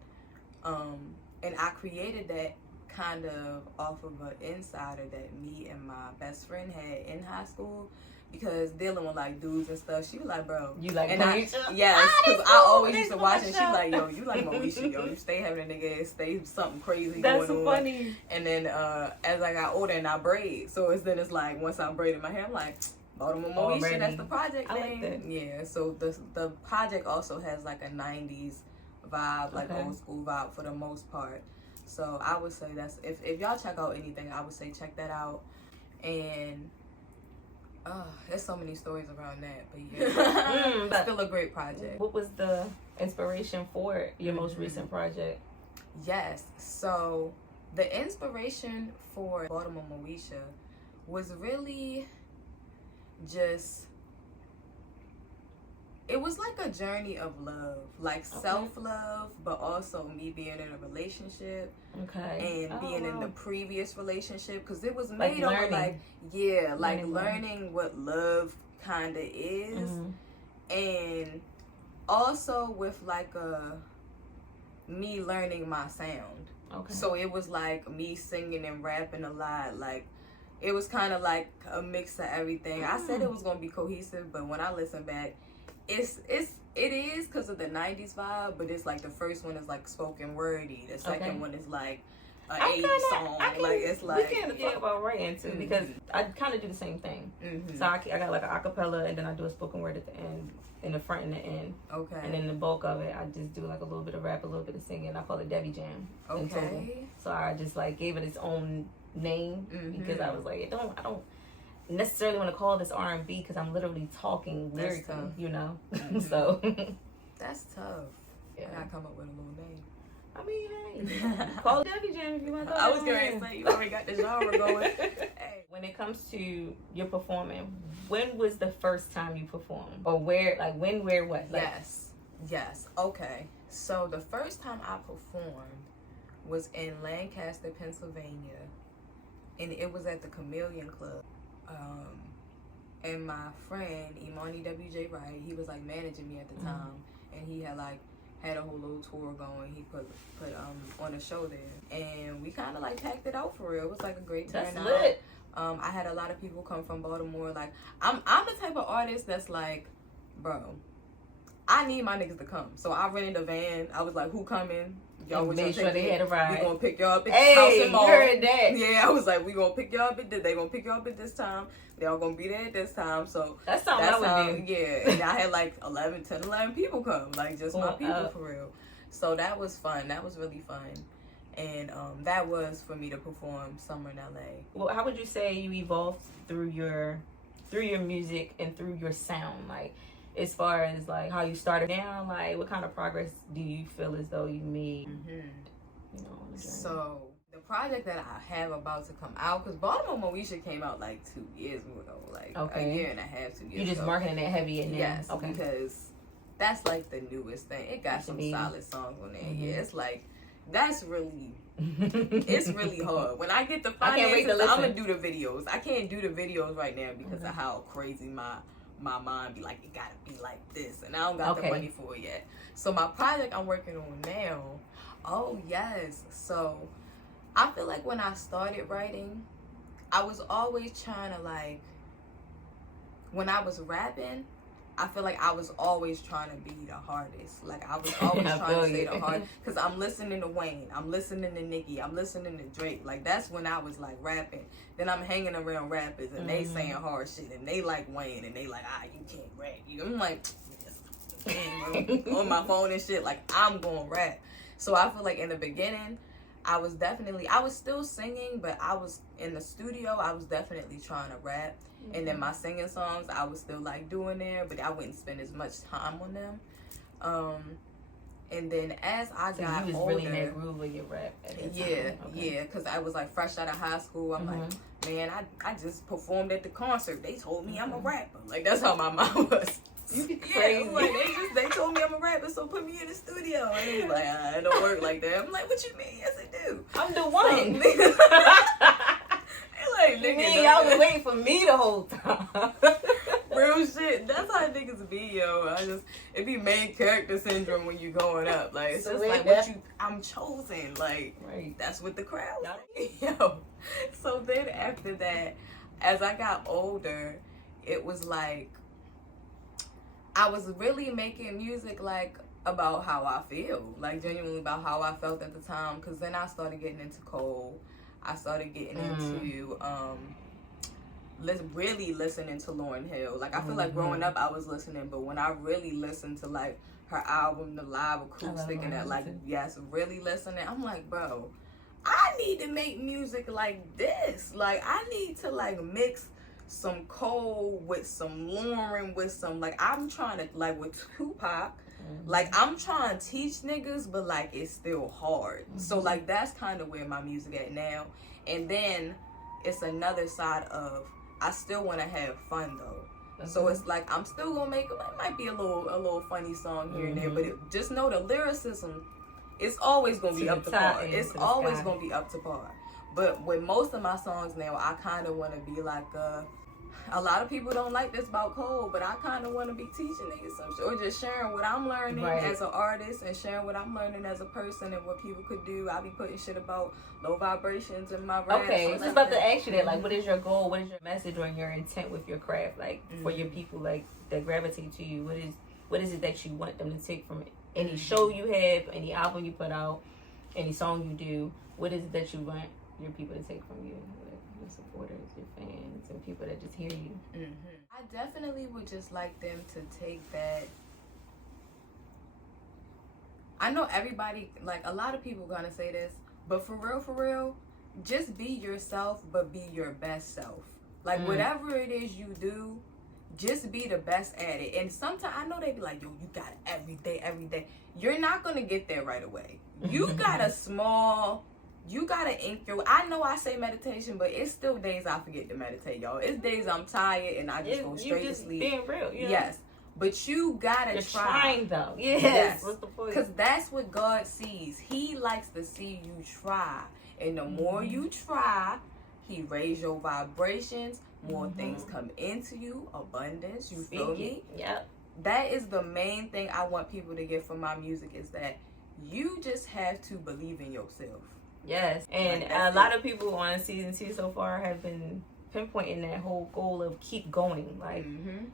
And I created that kind of off of an insider that me and my best friend had in high school, because dealing with like dudes and stuff, she was like, bro, you like and Moesha? Yes, because I always used to watch and she like, yo, you like Moesha, yo, you stay having a nigga, stay something crazy That's going so on. funny. And then as I got older and I braid, so it's like once I'm braiding my hair, I'm like, Baltimore Moesha, that's the project name. Like that. Yeah, so the project also has like a 90s vibe, like old school vibe for the most part. So I would say that's, if y'all check out anything, I would say check that out. And there's so many stories around that, but yeah, it's still a great project. What was the inspiration for your most recent project? Yes, so the inspiration for Baltimore Moesha was really just, it was like a journey of love, like self-love, but also me being in a relationship and being in the previous relationship, because it was made over like, learning what love kind of is, and also with like me learning my sound. So it was like me singing and rapping a lot, like it was kind of like a mix of everything. I said it was gonna be cohesive, but when I listen back, it is because of the 90s vibe, but it's like the first one is like spoken wordy, the second one is like an 80s song. It's like, we can talk about writing too, because I kind of do the same thing. So I got like an acapella, and then I do a spoken word at the end, in the front and the end. And then the bulk of it, I just do like a little bit of rap, a little bit of singing. I call it Debbie Jam. So I just like gave it its own name, because I was like, I don't necessarily want to call this R&B, because I'm literally talking lyrically, you know. So that's tough. I gotta come up with a little name. I mean, hey, call it Debbie Jam if you want to. I was going to say, you already got the genre going. Hey. When it comes to your performing, when was the first time you performed, or where? Like when, where, what? Like, yes. Okay. So the first time I performed was in Lancaster, Pennsylvania, and it was at the Chameleon Club. And my friend Imani WJ Wright, he was like managing me at the time, and he had a whole little tour going. He put on a show there, and we kind of like packed it out for real. It was like a great turnout. That's lit. I had a lot of people come from Baltimore. Like I'm the type of artist that's like, bro, I need my niggas to come. So I rented a van. I was like, who coming? Y'all made sure they had a ride. We gonna pick y'all up at the house and mall. You heard that? Yeah, I was like, we gonna pick y'all up at this. They gonna pick y'all up at this time. They all gonna be there at this time. So that's something I would do. Yeah, and I had like 11 people come, like just my people for real. So that was fun. That was really fun. And that was for me to perform Summer in LA. Well, how would you say you evolved through your music and through your sound? Like, as far as like how you started now, like what kind of progress do you feel as though you made? You know, on the journey? So the project that I have about to come out, because Baltimore Moesha came out like 2 years ago, like a year and a half, 2 years ago. You just marketing it heavy and yes, because that's like the newest thing. It got some solid songs on there. Yeah, it's like that's really it's really hard. When I get the finances, I'm gonna do the videos. I can't do the videos right now because of how crazy my mind be like, it gotta be like this, and I don't got the money for it yet. So my project I'm working on now, so I feel like when I started writing, I was always trying to like, when I was rapping, I feel like I was always trying to be the hardest. Like I was always trying to say the hard, because I'm listening to Wayne, I'm listening to Nicki, I'm listening to Drake. Like that's when I was like rapping. Then I'm hanging around rappers and they saying hard shit and they like Wayne and they like, you can't rap. I'm like, on my phone and shit, like I'm gonna rap. So I feel like in the beginning, I was still singing, but I was in the studio, I was definitely trying to rap. And then my singing songs, I was still like doing there, but I wouldn't spend as much time on them. And then as I So got you was older, really in that groove with your rap at that yeah, time. Okay. yeah, because I was like fresh out of high school. I'm like, man, I just performed at the concert. They told me I'm a rapper. Like, that's how my mom was. You Yeah, crazy. like they told me I'm a rapper, so put me in the studio. And it was like, it don't work like that. I'm like, what you mean? Yes, it do. I'm the one. Like, You nigga, mean y'all was waiting for me the whole time? real shit. That's how niggas be, yo. It be main character syndrome when you growing up. Like, it's just like, I'm chosen. Like, Right. that's what the crowd like. Yo. So then after that, as I got older, it was like, I was really making music, like, about how I feel. Like, genuinely about how I felt at the time. Because then I started getting into Cole. I started getting into, really listening to Lauryn Hill. Like, I feel like growing up I was listening, but when I really listened to like her album, the live acoustic, and that, like, yes, really listening, I'm like, bro, I need to make music like this. Like, I need to like mix some Cole with some Lauryn with some, like, I'm trying to, like, with Tupac, like, I'm trying to teach niggas, but like it's still hard. So like that's kind of where my music at now. And then it's another side of, I still want to have fun though. So it's like I'm still gonna make, it might be a little funny song here and there, but just know the lyricism, it's always gonna be up to par. It's always gonna be up to par. But with most of my songs now, I kind of want to be like a lot of people don't like this about Cole, but I kind of want to be teaching niggas some shit, or just sharing what I'm learning as an artist and sharing what I'm learning as a person and what people could do. I be putting shit about low vibrations in my rap. Okay, I was just about to ask you that. Like, what is your goal? What is your message or your intent with your craft? Like, for your people, like, that gravitate to you, what is it that you want them to take from any show you have, any album you put out, any song you do? What is it that you want your people to take from you? Your supporters, your fans, and people that just hear you. I definitely would just like them to take that. I know everybody, like, a lot of people gonna say this, but for real, just be yourself, but be your best self. Like, whatever it is you do, just be the best at it. And sometimes I know they be like, yo, you got it every day. You're not gonna get there right away. You got you gotta ink your. I know I say meditation, but it's still days I forget to meditate, y'all. It's days I'm tired and I just go straight to sleep. Being real, you know? Yes, but you gotta You're try. trying though. Yes. What's the point? Because that's what God sees. He likes to see you try, and the more you try, He raise your vibrations. More things come into you. Abundance. You feel me? Yep. That is the main thing I want people to get from my music, is that you just have to believe in yourself. Yes, and like, a lot of people on season 2 so far have been pinpointing that whole goal of keep going. Like,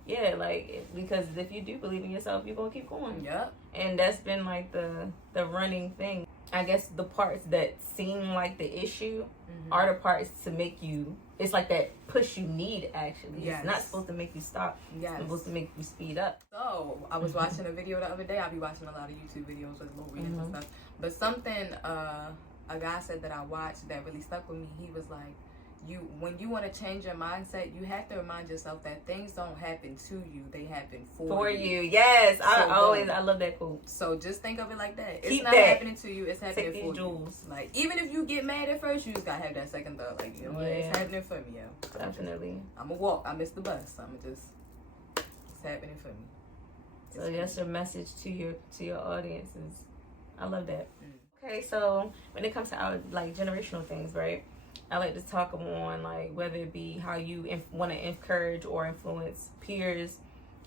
yeah, like, because if you do believe in yourself, you're gonna keep going. Yep. And that's been like the running thing. I guess the parts that seem like the issue are the parts to make you. It's like that push you need. Actually, it's not supposed to make you stop. It's supposed to make you speed up. So I was watching a video the other day. I be watching a lot of YouTube videos with little readings and stuff. But something a guy said that I watched that really stuck with me. He was like, when you want to change your mindset, you have to remind yourself that things don't happen to you, they happen for you. Yes, so, I love that quote. So just think of it like that. Keep it's not that. Happening to you, it's happening for jewels. you. Like, even if you get mad at first, you just gotta have that second thought. Like, you know what, it's happening for me, yo. Definitely. I'm gonna walk. I missed the bus. It's happening for me. So that's your message to your audiences. I love that. Okay, so when it comes to our, like, generational things, right? I like to talk on, like, whether it be how you want to encourage or influence peers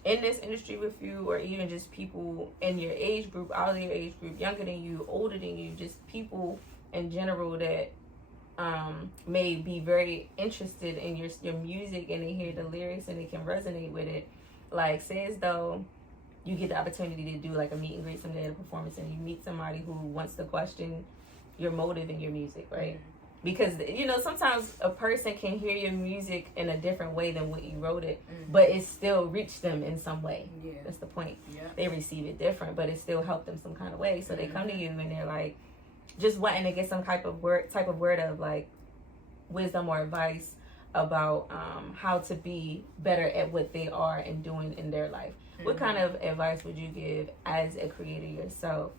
in this industry with you, or even just people in your age group, out of your age group, younger than you, older than you, just people in general that may be very interested in your music, and they hear the lyrics and they can resonate with it. Like, say as though you get the opportunity to do like a meet and greet someday at a performance, and you meet somebody who wants to question your motive in your music, right? Because, you know, sometimes a person can hear your music in a different way than what you wrote it, but it still reached them in some way. Yeah. That's the point. Yeah. They receive it different, but it still helped them some kind of way. So they come to you and they're like, just wanting to get some type of word of like wisdom or advice about how to be better at what they are and doing in their life. What kind of advice would you give as a creator yourself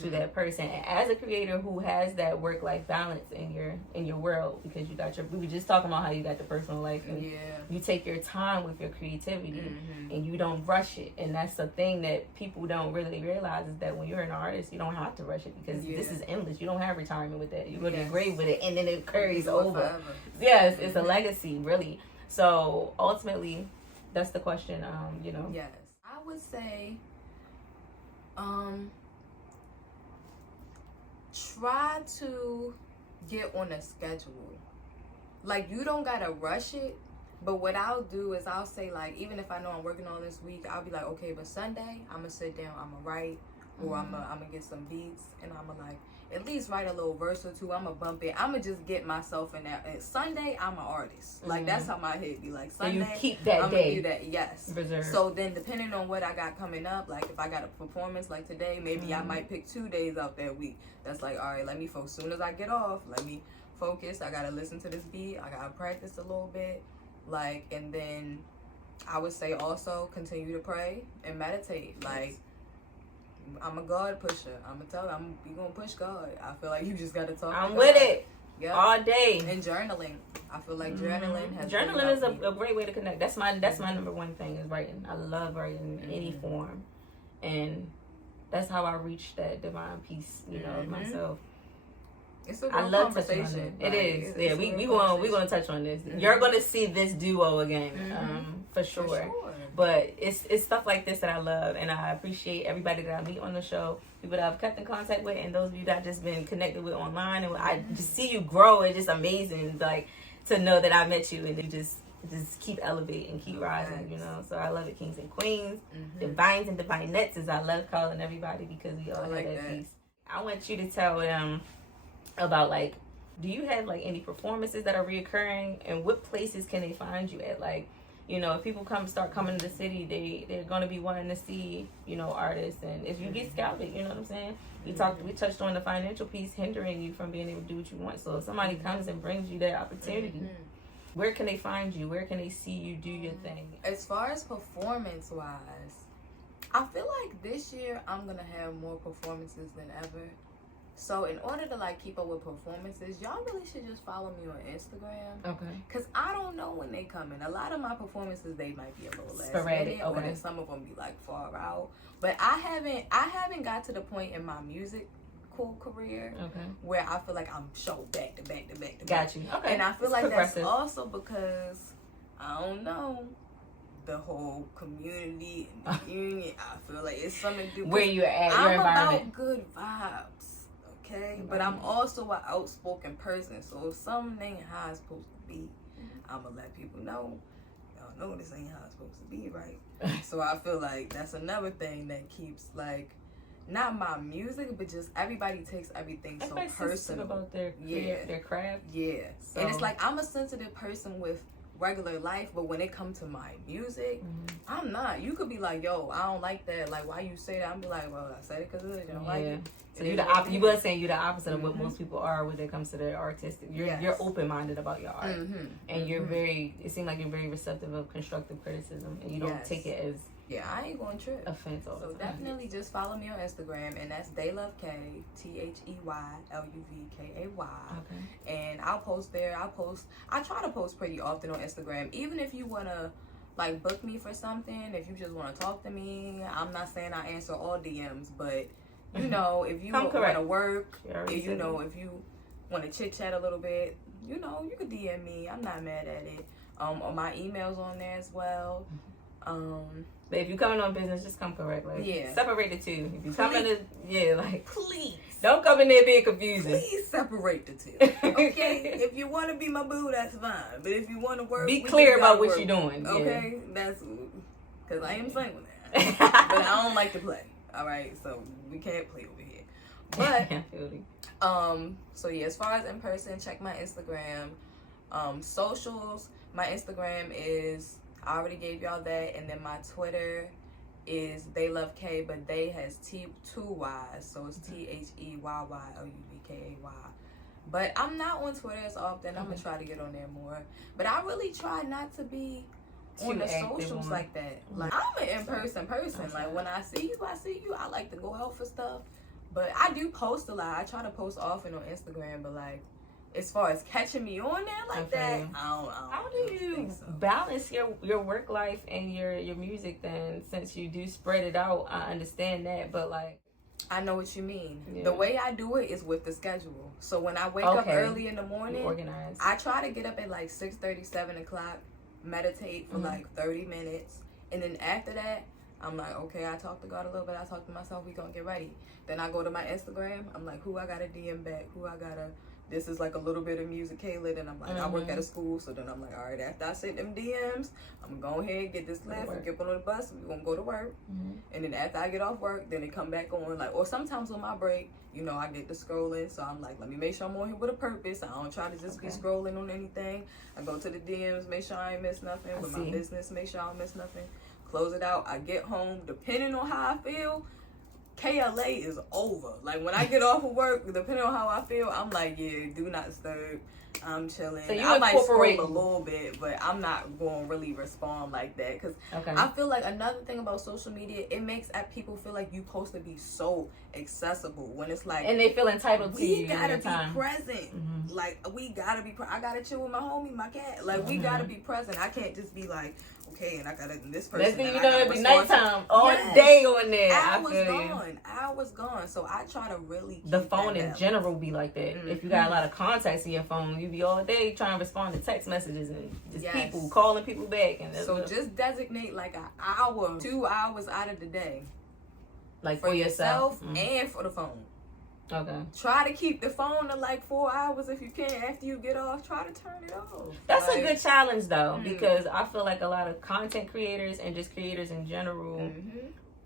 to that person. And as a creator who has that work-life balance in your world, because you got we were just talking about how you got the personal life, and you take your time with your creativity, and you don't rush it. And that's the thing that people don't really realize, is that when you're an artist, you don't have to rush it, because this is endless. You don't have retirement with that. You go to your grave with it, and then it carries over. Yes, it's a legacy, really. So ultimately, that's the question. You know. Yes, I would say, try to get on a schedule. Like, you don't gotta rush it, but what I'll do is I'll say, like, even if I know I'm working on this week, I'll be like, okay, but Sunday I'm gonna sit down, I'm gonna write, or I'm gonna get some beats, and I'm gonna, like, at least write a little verse or two. I'm gonna bump it. I'm gonna just get myself in that. And Sunday, I'm an artist. Like, that's how my head be. Like, Sunday, so you keep that I'm day. do that. Yes. Reserved. So then, depending on what I got coming up, like if I got a performance like today, maybe I might pick 2 days out that week. That's like, all right, let me focus. As soon as I get off, let me focus. I gotta listen to this beat. I gotta practice a little bit. Like, and then I would say also continue to pray and meditate. Like, I'm a God pusher. I'm gonna tell you, you gonna push God. I feel like you just gotta talk. I'm with it. Yep. All day. And journaling. I feel like journaling has journaling is a great way to connect. That's my number one thing, is writing. I love writing in any form, and that's how I reach that divine peace, you know, of myself. It's a real I love touching on it. It is. Yeah, we gonna touch on this. You're gonna see this duo again, for sure. But it's stuff like this that I love, and I appreciate everybody that I meet on the show, people that I've kept in contact with, and those of you that I've just been connected with online. And I just see you grow. It's just amazing, like, to know that I met you, and you just keep elevating, keep rising, you know. So I love it, kings and queens, divines and divinettes, as I love calling everybody, because we all have that piece. I want you to tell them about, like, do you have, like, any performances that are reoccurring, and what places can they find you at? Like, you know, if people start coming to the city, they're going to be wanting to see, you know, artists. And if you get scouted, you know what I'm saying? We touched on the financial piece hindering you from being able to do what you want. So if somebody comes and brings you that opportunity, where can they find you? Where can they see you do your thing? As far as performance-wise, I feel like this year I'm going to have more performances than ever. So in order to, like, keep up with performances, y'all really should just follow me on Instagram. Okay. Because I don't know when they come in. A lot of my performances, they might be a little last minute, or then some of them be, like, far out. But I haven't got to the point in my musical career where I feel like I'm so back to back to back to back. Got you. Okay. And I feel like that's also because, I don't know, the whole community and the union, I feel like it's something to do with where you're at, your I'm environment. about good vibes. Okay, but I'm also an outspoken person, so if something ain't how it's supposed to be, I'm gonna let people know. Y'all know this ain't how it's supposed to be, right? So I feel like that's another thing that keeps, like, not my music, but just everybody takes everything so personal about their craft. Yeah, so. And it's like, I'm a sensitive person with regular life, but when it comes to my music, I'm not. You could be like, yo, I don't like that, like, why you say that? I'm be like, well, I said it because you don't like it. So you were saying you're the opposite of what most people are when it comes to their artistic. You're open-minded about your art, and you're very. It seems like you're very receptive of constructive criticism, and you don't take it as I ain't going to trip offense all the time. So definitely just follow me on Instagram, and that's DayLoveK, TheyLuvKay. Okay. And I'll post there. I try to post pretty often on Instagram, even if you wanna, like, book me for something. If you just want to talk to me, I'm not saying I answer all DMs, but you know, if you want to work, if you know, if you want to chit chat a little bit, you know, you could DM me. I'm not mad at it. My email's on there as well. But if you're coming on business, just come correct. Like, separate the two. If you coming to, like, please don't come in there being confusing. Please separate the two. Okay, if you want to be my boo, that's fine. But if you want to work, be clear about what you're doing. Okay, that's because I am single now, but I don't like to play. All right, so we can't play over here. But so yeah, as far as in person, check my Instagram. Socials, my Instagram is, I already gave y'all that, and then my Twitter is DayLoveK, but Day has two Y's, so it's TheyLuvKay. But I'm not on Twitter as often. I'm gonna try to get on there more, but I really try not to be on the socials like that. Like, I'm an in-person person. Like, when I see you, I like to go out for stuff. But I do post a lot. I try to post often on Instagram, but like, as far as catching me on there like that, I don't How do you think so. balance your work life and your music then? Since you do spread it out, I understand that, but like, I know what you mean. Yeah. The way I do it is with the schedule. So when I wake up early in the morning, organized. I try to get up at like 6:30, 7 o'clock, meditate for like 30 minutes. And then after that, I'm like, okay, I talk to God a little bit. I talk to myself. We gonna get ready. Then I go to my Instagram. I'm like, who I gotta DM back? Who I gotta... This is like a little bit of music, Kayla. And I'm like, I work at a school. So then I'm like, all right, after I send them DMs, I'm gonna go ahead and get this lift and get on the bus. We're gonna go to work. And then after I get off work, then it come back on. Like, or sometimes on my break, you know, I get to scrolling. So I'm like, let me make sure I'm on here with a purpose. I don't try to just be scrolling on anything. I go to the DMs, make sure I ain't miss nothing. With my business, make sure I don't miss nothing. Close it out. I get home. Depending on how I feel, KLA is over. Like, when I get off of work, depending on how I feel, I'm like, yeah, do not disturb. I'm chilling. So I might scroll a little bit, but I'm not going to really respond like that. Because I feel like another thing about social media, it makes people feel like you're supposed to be so accessible. When it's like... And they feel entitled to you. We got to be present. Like, we got to be... I got to chill with my homie, my cat. Like, we got to be present. I can't just be like... Okay, and I got this person. Next thing you know, it'll be nighttime all day on there. I was gone. So I try to really keep the phone in general be like that. If you got a lot of contacts in your phone, you be all day trying to respond to text messages and just people calling people back. And so just designate like an hour, 2 hours out of the day, like for yourself and for the phone. Okay. Try to keep the phone to like 4 hours if you can. After you get off, try to turn it off. That's like, a good challenge though, because I feel like a lot of content creators and just creators in general,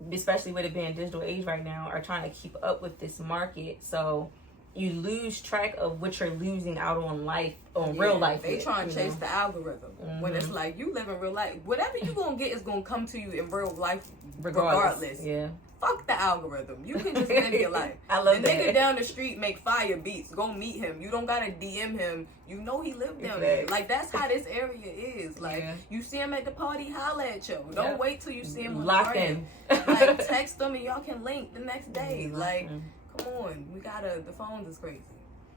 especially with it being digital age right now, are trying to keep up with this market. So you lose track of what you're losing out on life, on real life. They trying to chase the algorithm. When it's like, you live in real life. Whatever you gonna get is gonna come to you in real life regardless. Yeah. Fuck the algorithm. You can just live your life. I love the that. nigga down the street make fire beats. Go meet him. You don't gotta DM him. You know he lived down there. Like, that's how this area is. Like, you see him at the party, holla at you. Don't wait till you see him on locked the in. Like, text them and y'all can link the next day. Like, come on. The phones is crazy.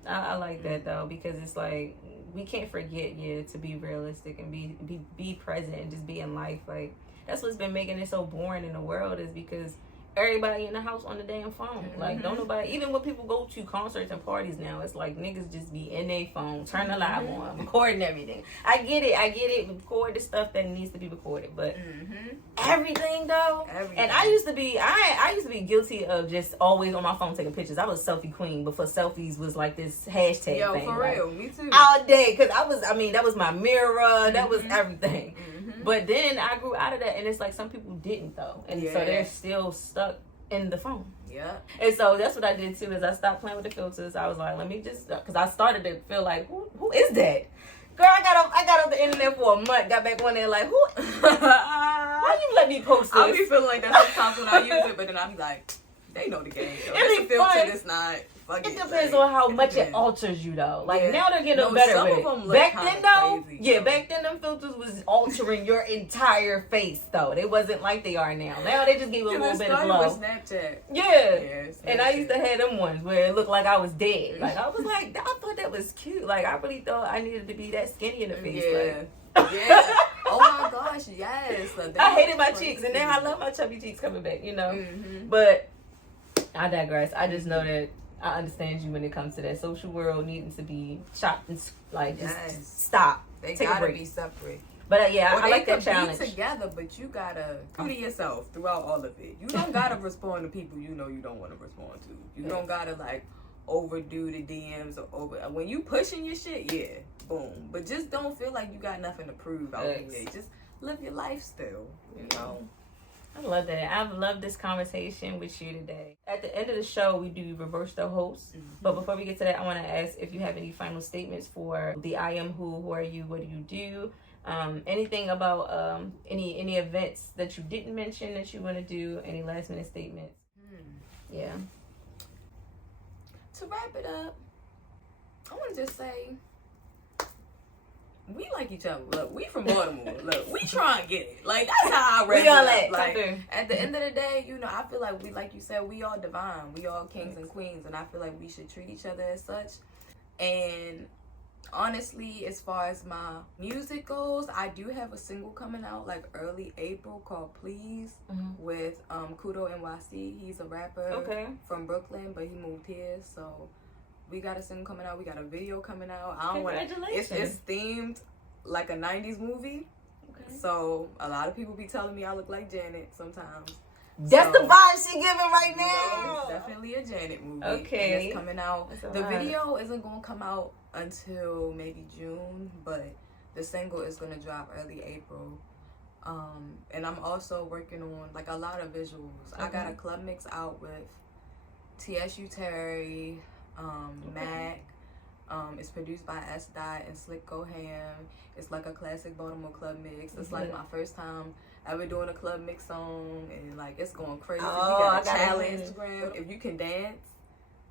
I like that though, because it's like, we can't forget, to be realistic and be present and just be in life. Like, that's what's been making it so boring in the world, is because everybody in the house on the damn phone. Like, don't nobody, even when people go to concerts and parties now, it's like niggas just be in their phone, turn the live on, recording everything. I get it, record the stuff that needs to be recorded, but everything though. And I used to be guilty of just always on my phone taking pictures. I was selfie queen before selfies was like this hashtag thing. For real, me too. All day, because that was my mirror, that was everything. But then I grew out of that, and it's like some people didn't though, and so they're still stuck in the phone. Yeah. And so that's what I did too, is I stopped playing with the filters. I was like, let me just, because I started to feel like, who is that? Girl, I got off the internet for a month, got back on there like, who? Why you let me post this? I be feeling like that sometimes when I use it, but then I'm like, they know the game. It's a filter, it's not. It depends on how much it alters you though. Like, now they're getting better with it. Back then though, back then them filters was altering your entire face though. They wasn't like they are now. Now they just give a little bit of glow. Snapchat. Yeah. And I used to have them ones where it looked like I was dead. Like, I was like, I thought that was cute. Like, I really thought I needed to be that skinny in the face. Yeah. Oh my gosh, yes. I hated my cheeks, and now I love my chubby cheeks coming back, But I digress. I just know that I understand you when it comes to that social world needing to be chopped and just stop. They take gotta a break. be separate. But I like that challenge. Be together, but you gotta true to yourself throughout all of it. You don't gotta respond to people you know you don't want to respond to. You don't gotta like overdo the DMs or over. When you pushing your shit, boom. But just don't feel like you got nothing to prove out there. Just live your life still. I love that. I've loved this conversation with you today. At the end of the show, we do reverse the host. But before we get to that, I want to ask if you have any final statements for the I Am Who are you, what do you do? Anything about any events that you didn't mention that you want to do? Any last minute statements? Yeah. To wrap it up, I want to just say, we like each other. Look, we from Baltimore. Look, we trying to get it. Like, that's how I read We all it. that. Like, at the end of the day, you know, I feel like we, like you said, we all divine. We all kings and queens. And I feel like we should treat each other as such. And honestly, as far as my music goes, I do have a single coming out like early April called Please with Kudo NYC. He's a rapper from Brooklyn, but he moved here. So we got a single coming out. We got a video coming out. I don't want it's themed like a 90s movie. Okay. So a lot of people be telling me I look like Janet sometimes. That's the vibe she giving right now. It's definitely a Janet movie. Okay. And it's coming out. The video isn't going to come out until maybe June, but the single is going to drop early April. And I'm also working on like a lot of visuals. I got a club mix out with TSU Terry, Mac. It's produced by S. Dot and Slick Go Ham. It's like a classic Baltimore club mix. It's like my first time ever doing a club mix song, and like it's going crazy. We got a challenge Instagram. If you can dance,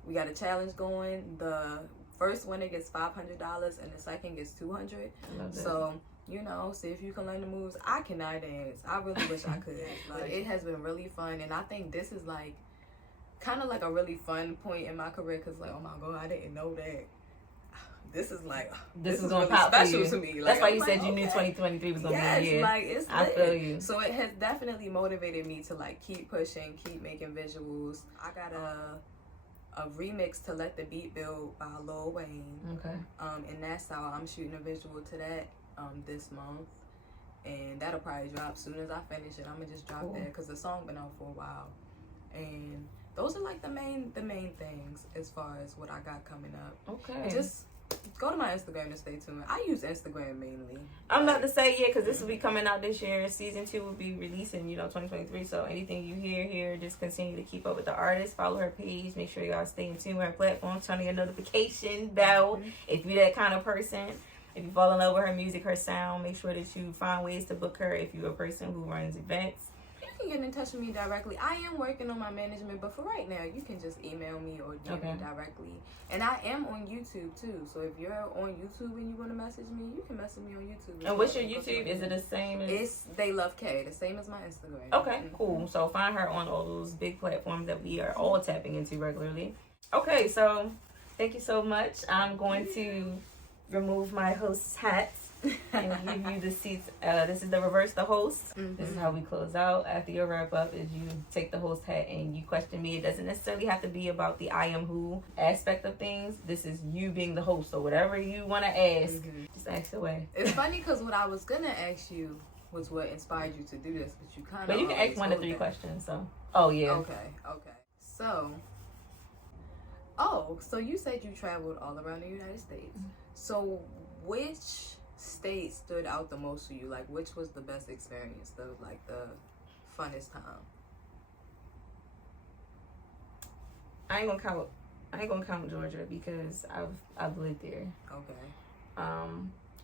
we got a challenge going. The first winner gets $500 and the second gets $200. So, you know, see if you can learn the moves. I cannot dance. I really wish I could. But it has been really fun, and I think this is like kind of like a really fun point in my career, because like, oh my God, I didn't know that. This is like, this is gonna really pop special to me. Like, that's why you said you knew 2023 was gonna be a year. Like, it's lit. I feel you. So it has definitely motivated me to like keep pushing, keep making visuals. I got a remix to Let the Beat Build by Lil Wayne. Okay. And that's how I'm shooting a visual to that this month, and that'll probably drop soon as I finish it. I'm gonna just drop that because the song been out for a while, and those are like the main things as far as what I got coming up. Okay. And just go to my Instagram to stay tuned. I use Instagram mainly. I'm about to say, yeah, because this will be coming out this year. Season 2 will be releasing, 2023. So anything you hear here, just continue to keep up with the artist. Follow her page. Make sure y'all stay in tune with her platform. Turn on your notification bell if you're that kind of person. If you fall in love with her music, her sound, make sure that you find ways to book her if you're a person who runs events. You can get in touch with me directly. I am working on my management, but for right now, you can just email me or DM me directly. And I am on YouTube too. So if you're on YouTube and you want to message me, you can message me on YouTube. And what's your YouTube? Is it the same as? It's They Love K, the same as my Instagram. Okay, cool. So find her on all those big platforms that we are all tapping into regularly. Okay, so thank you so much. I'm going to remove my host's hat and give you the seats. This is the reverse the host. This is how we close out. After your wrap up is you take the host hat and you question me. It doesn't necessarily have to be about the I am who aspect of things. This is you being the host. So whatever you want to ask, just ask away. It's funny because what I was gonna ask you was what inspired you to do this, but you kind of. But you can ask 1 to 3 questions. So. Oh yeah. Okay. So. So you said you traveled all around the United States. So which state stood out the most for you? Like, which was the best experience, the funnest time? I ain't gonna count Georgia because I've lived there. Okay.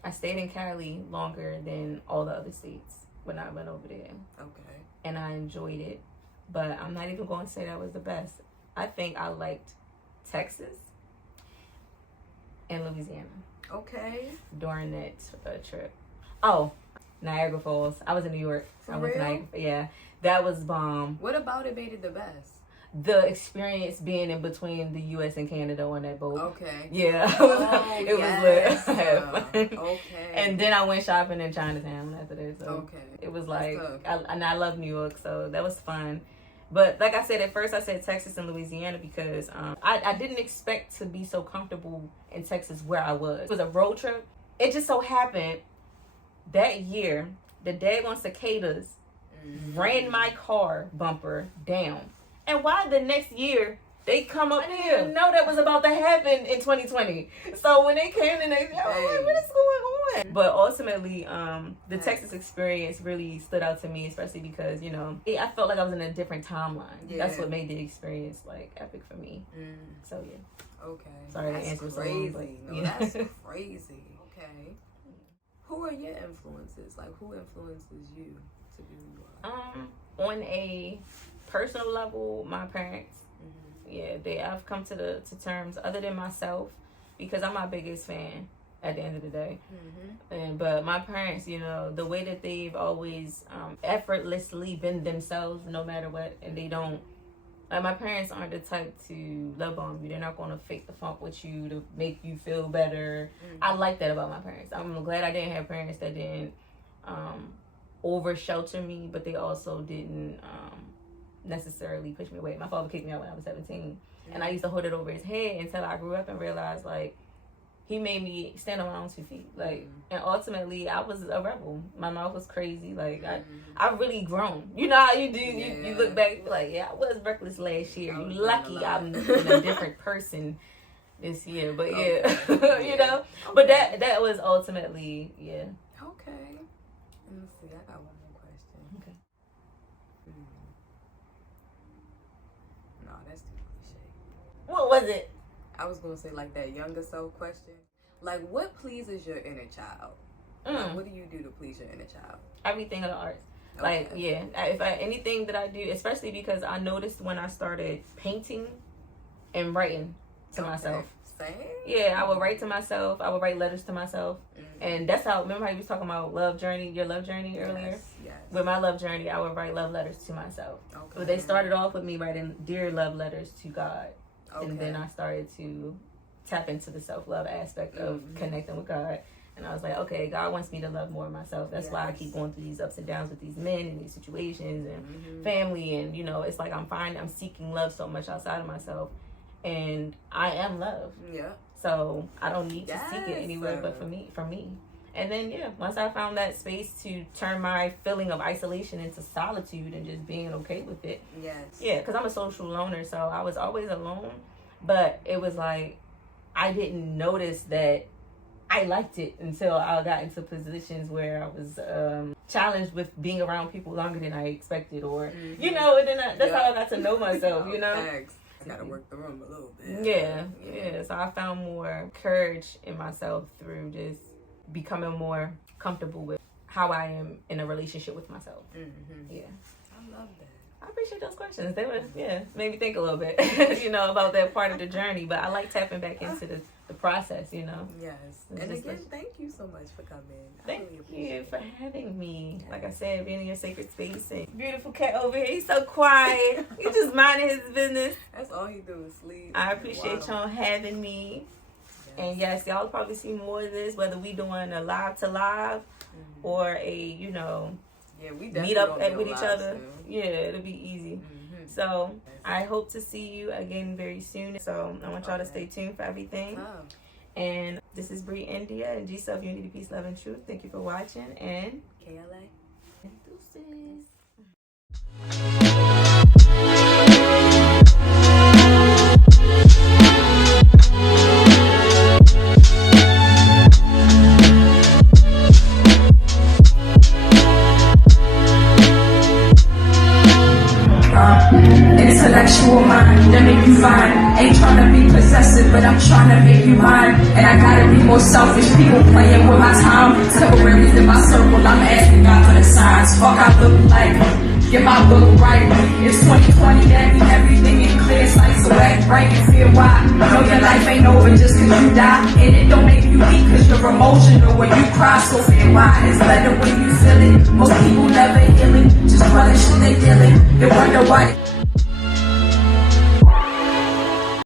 I stayed in Cali longer than all the other states when I went over there. Okay. And I enjoyed it, but I'm not even going to say that was the best. I think I liked Texas and Louisiana. Okay. During that trip. Oh, Niagara Falls. I was in New York. I went to Niagara. Yeah, that was bomb. What about it made it the best? The experience being in between the U.S. and Canada on that boat. Okay. Yeah. It was lit. Okay. And then I went shopping in Chinatown after that. So it was like, I love New York, so that was fun. But like I said, at first I said Texas and Louisiana because I didn't expect to be so comfortable in Texas where I was. It was a road trip. It just so happened that year, the daggone cicadas ran my car bumper down. And why the next year they come up here? I didn't even know that was about to happen in 2020. So when they came the next year, I was like, what is going on? But ultimately, the Texas experience really stood out to me, especially because, I felt like I was in a different timeline. Yeah. That's what made the experience, epic for me. So, yeah. Okay. Sorry to answer so long, but, that's crazy. Okay. Who are your influences? Like, who influences you to be who you are? On a personal level, my parents. Yeah, I've come to terms, other than myself, because I'm my biggest fan. at the end of the day. But my parents, you know, the way that they've always effortlessly been themselves no matter what, and they don't, like, my parents aren't the type to love bomb you. They're not going to fake the funk with you to make you feel better. I like that about my parents. I'm glad I didn't have parents that didn't over shelter me, but they also didn't necessarily push me away. My father kicked me out when I was 17, and I used to hold it over his head until I grew up and realized, like, he made me stand on my own 2 feet. Like, and ultimately, I was a rebel. My mouth was crazy. Like, I really grown. You know how you do. You look back, like, yeah, I was reckless last year. You lucky I'm a different person this year. But yeah, you know. But that was ultimately, yeah. Okay. Let me see. I got one more question. Okay. No, that's too cliche. What was it? I was gonna say like that younger self question. Like, what pleases your inner child? Like, what do you do to please your inner child? Everything of the arts. Like, yeah, anything that I do, especially because I noticed when I started painting and writing to myself. Same. Yeah, I would write to myself. I would write letters to myself. And that's how, remember how you was talking about your love journey earlier? Yes. With my love journey, I would write love letters to myself. Okay. But they started off with me writing dear love letters to God. Okay. And then I started to tap into the self-love aspect of connecting with God. And I was like, okay, God wants me to love more of myself. That's why I keep going through these ups and downs with these men and these situations and family. And, you know, it's like I'm seeking love so much outside of myself. And I am love. Yeah. So I don't need to seek it anywhere but for me. And then, yeah, once I found that space to turn my feeling of isolation into solitude and just being okay with it. Yes. Yeah, because I'm a social loner, so I was always alone. But it was like, I didn't notice that I liked it until I got into positions where I was challenged with being around people longer than I expected. Or, you know, and then that's how I got to know myself, you know? Thanks. I gotta work the room a little bit. Yeah. So I found more courage in myself through just becoming more comfortable with how I am in a relationship with myself. Yeah. I love that. I appreciate those questions. They were, made me think a little bit, you know, about that part of the journey. But I like tapping back into the process, you know. Yes. And again, thank you so much for coming. Thank you for having me. Like I said, being in your sacred space. And beautiful cat over here. He's so quiet. He's just minding his business. That's all he do is sleep. I appreciate y'all having me. And yes, y'all will probably see more of this, whether we doing a live to live or a, you know, we meet up with each other. Soon. Yeah, it'll be easy. So I hope to see you again very soon. So I want y'all to stay tuned for everything. And this is Bree India and G Self Unity, Peace, Love, and Truth. Thank you for watching. And KLA. Deuces. Intellectual mind that make you fine. Ain't tryna be possessive, but I'm tryna make you mine. And I gotta be more selfish. People playing with my time. Temporaries in my circle. I'm asking God for the signs. Fuck, I look like. Get my book right. It's 2020, that mean everything in clear sight. So act right and feel why. Know your life ain't over just cause you die. And it don't make you weak cause you're emotional when you cry. So feel why. It's better when you feel it. Most people never heal it. Just running shit they dealing. They wonder why.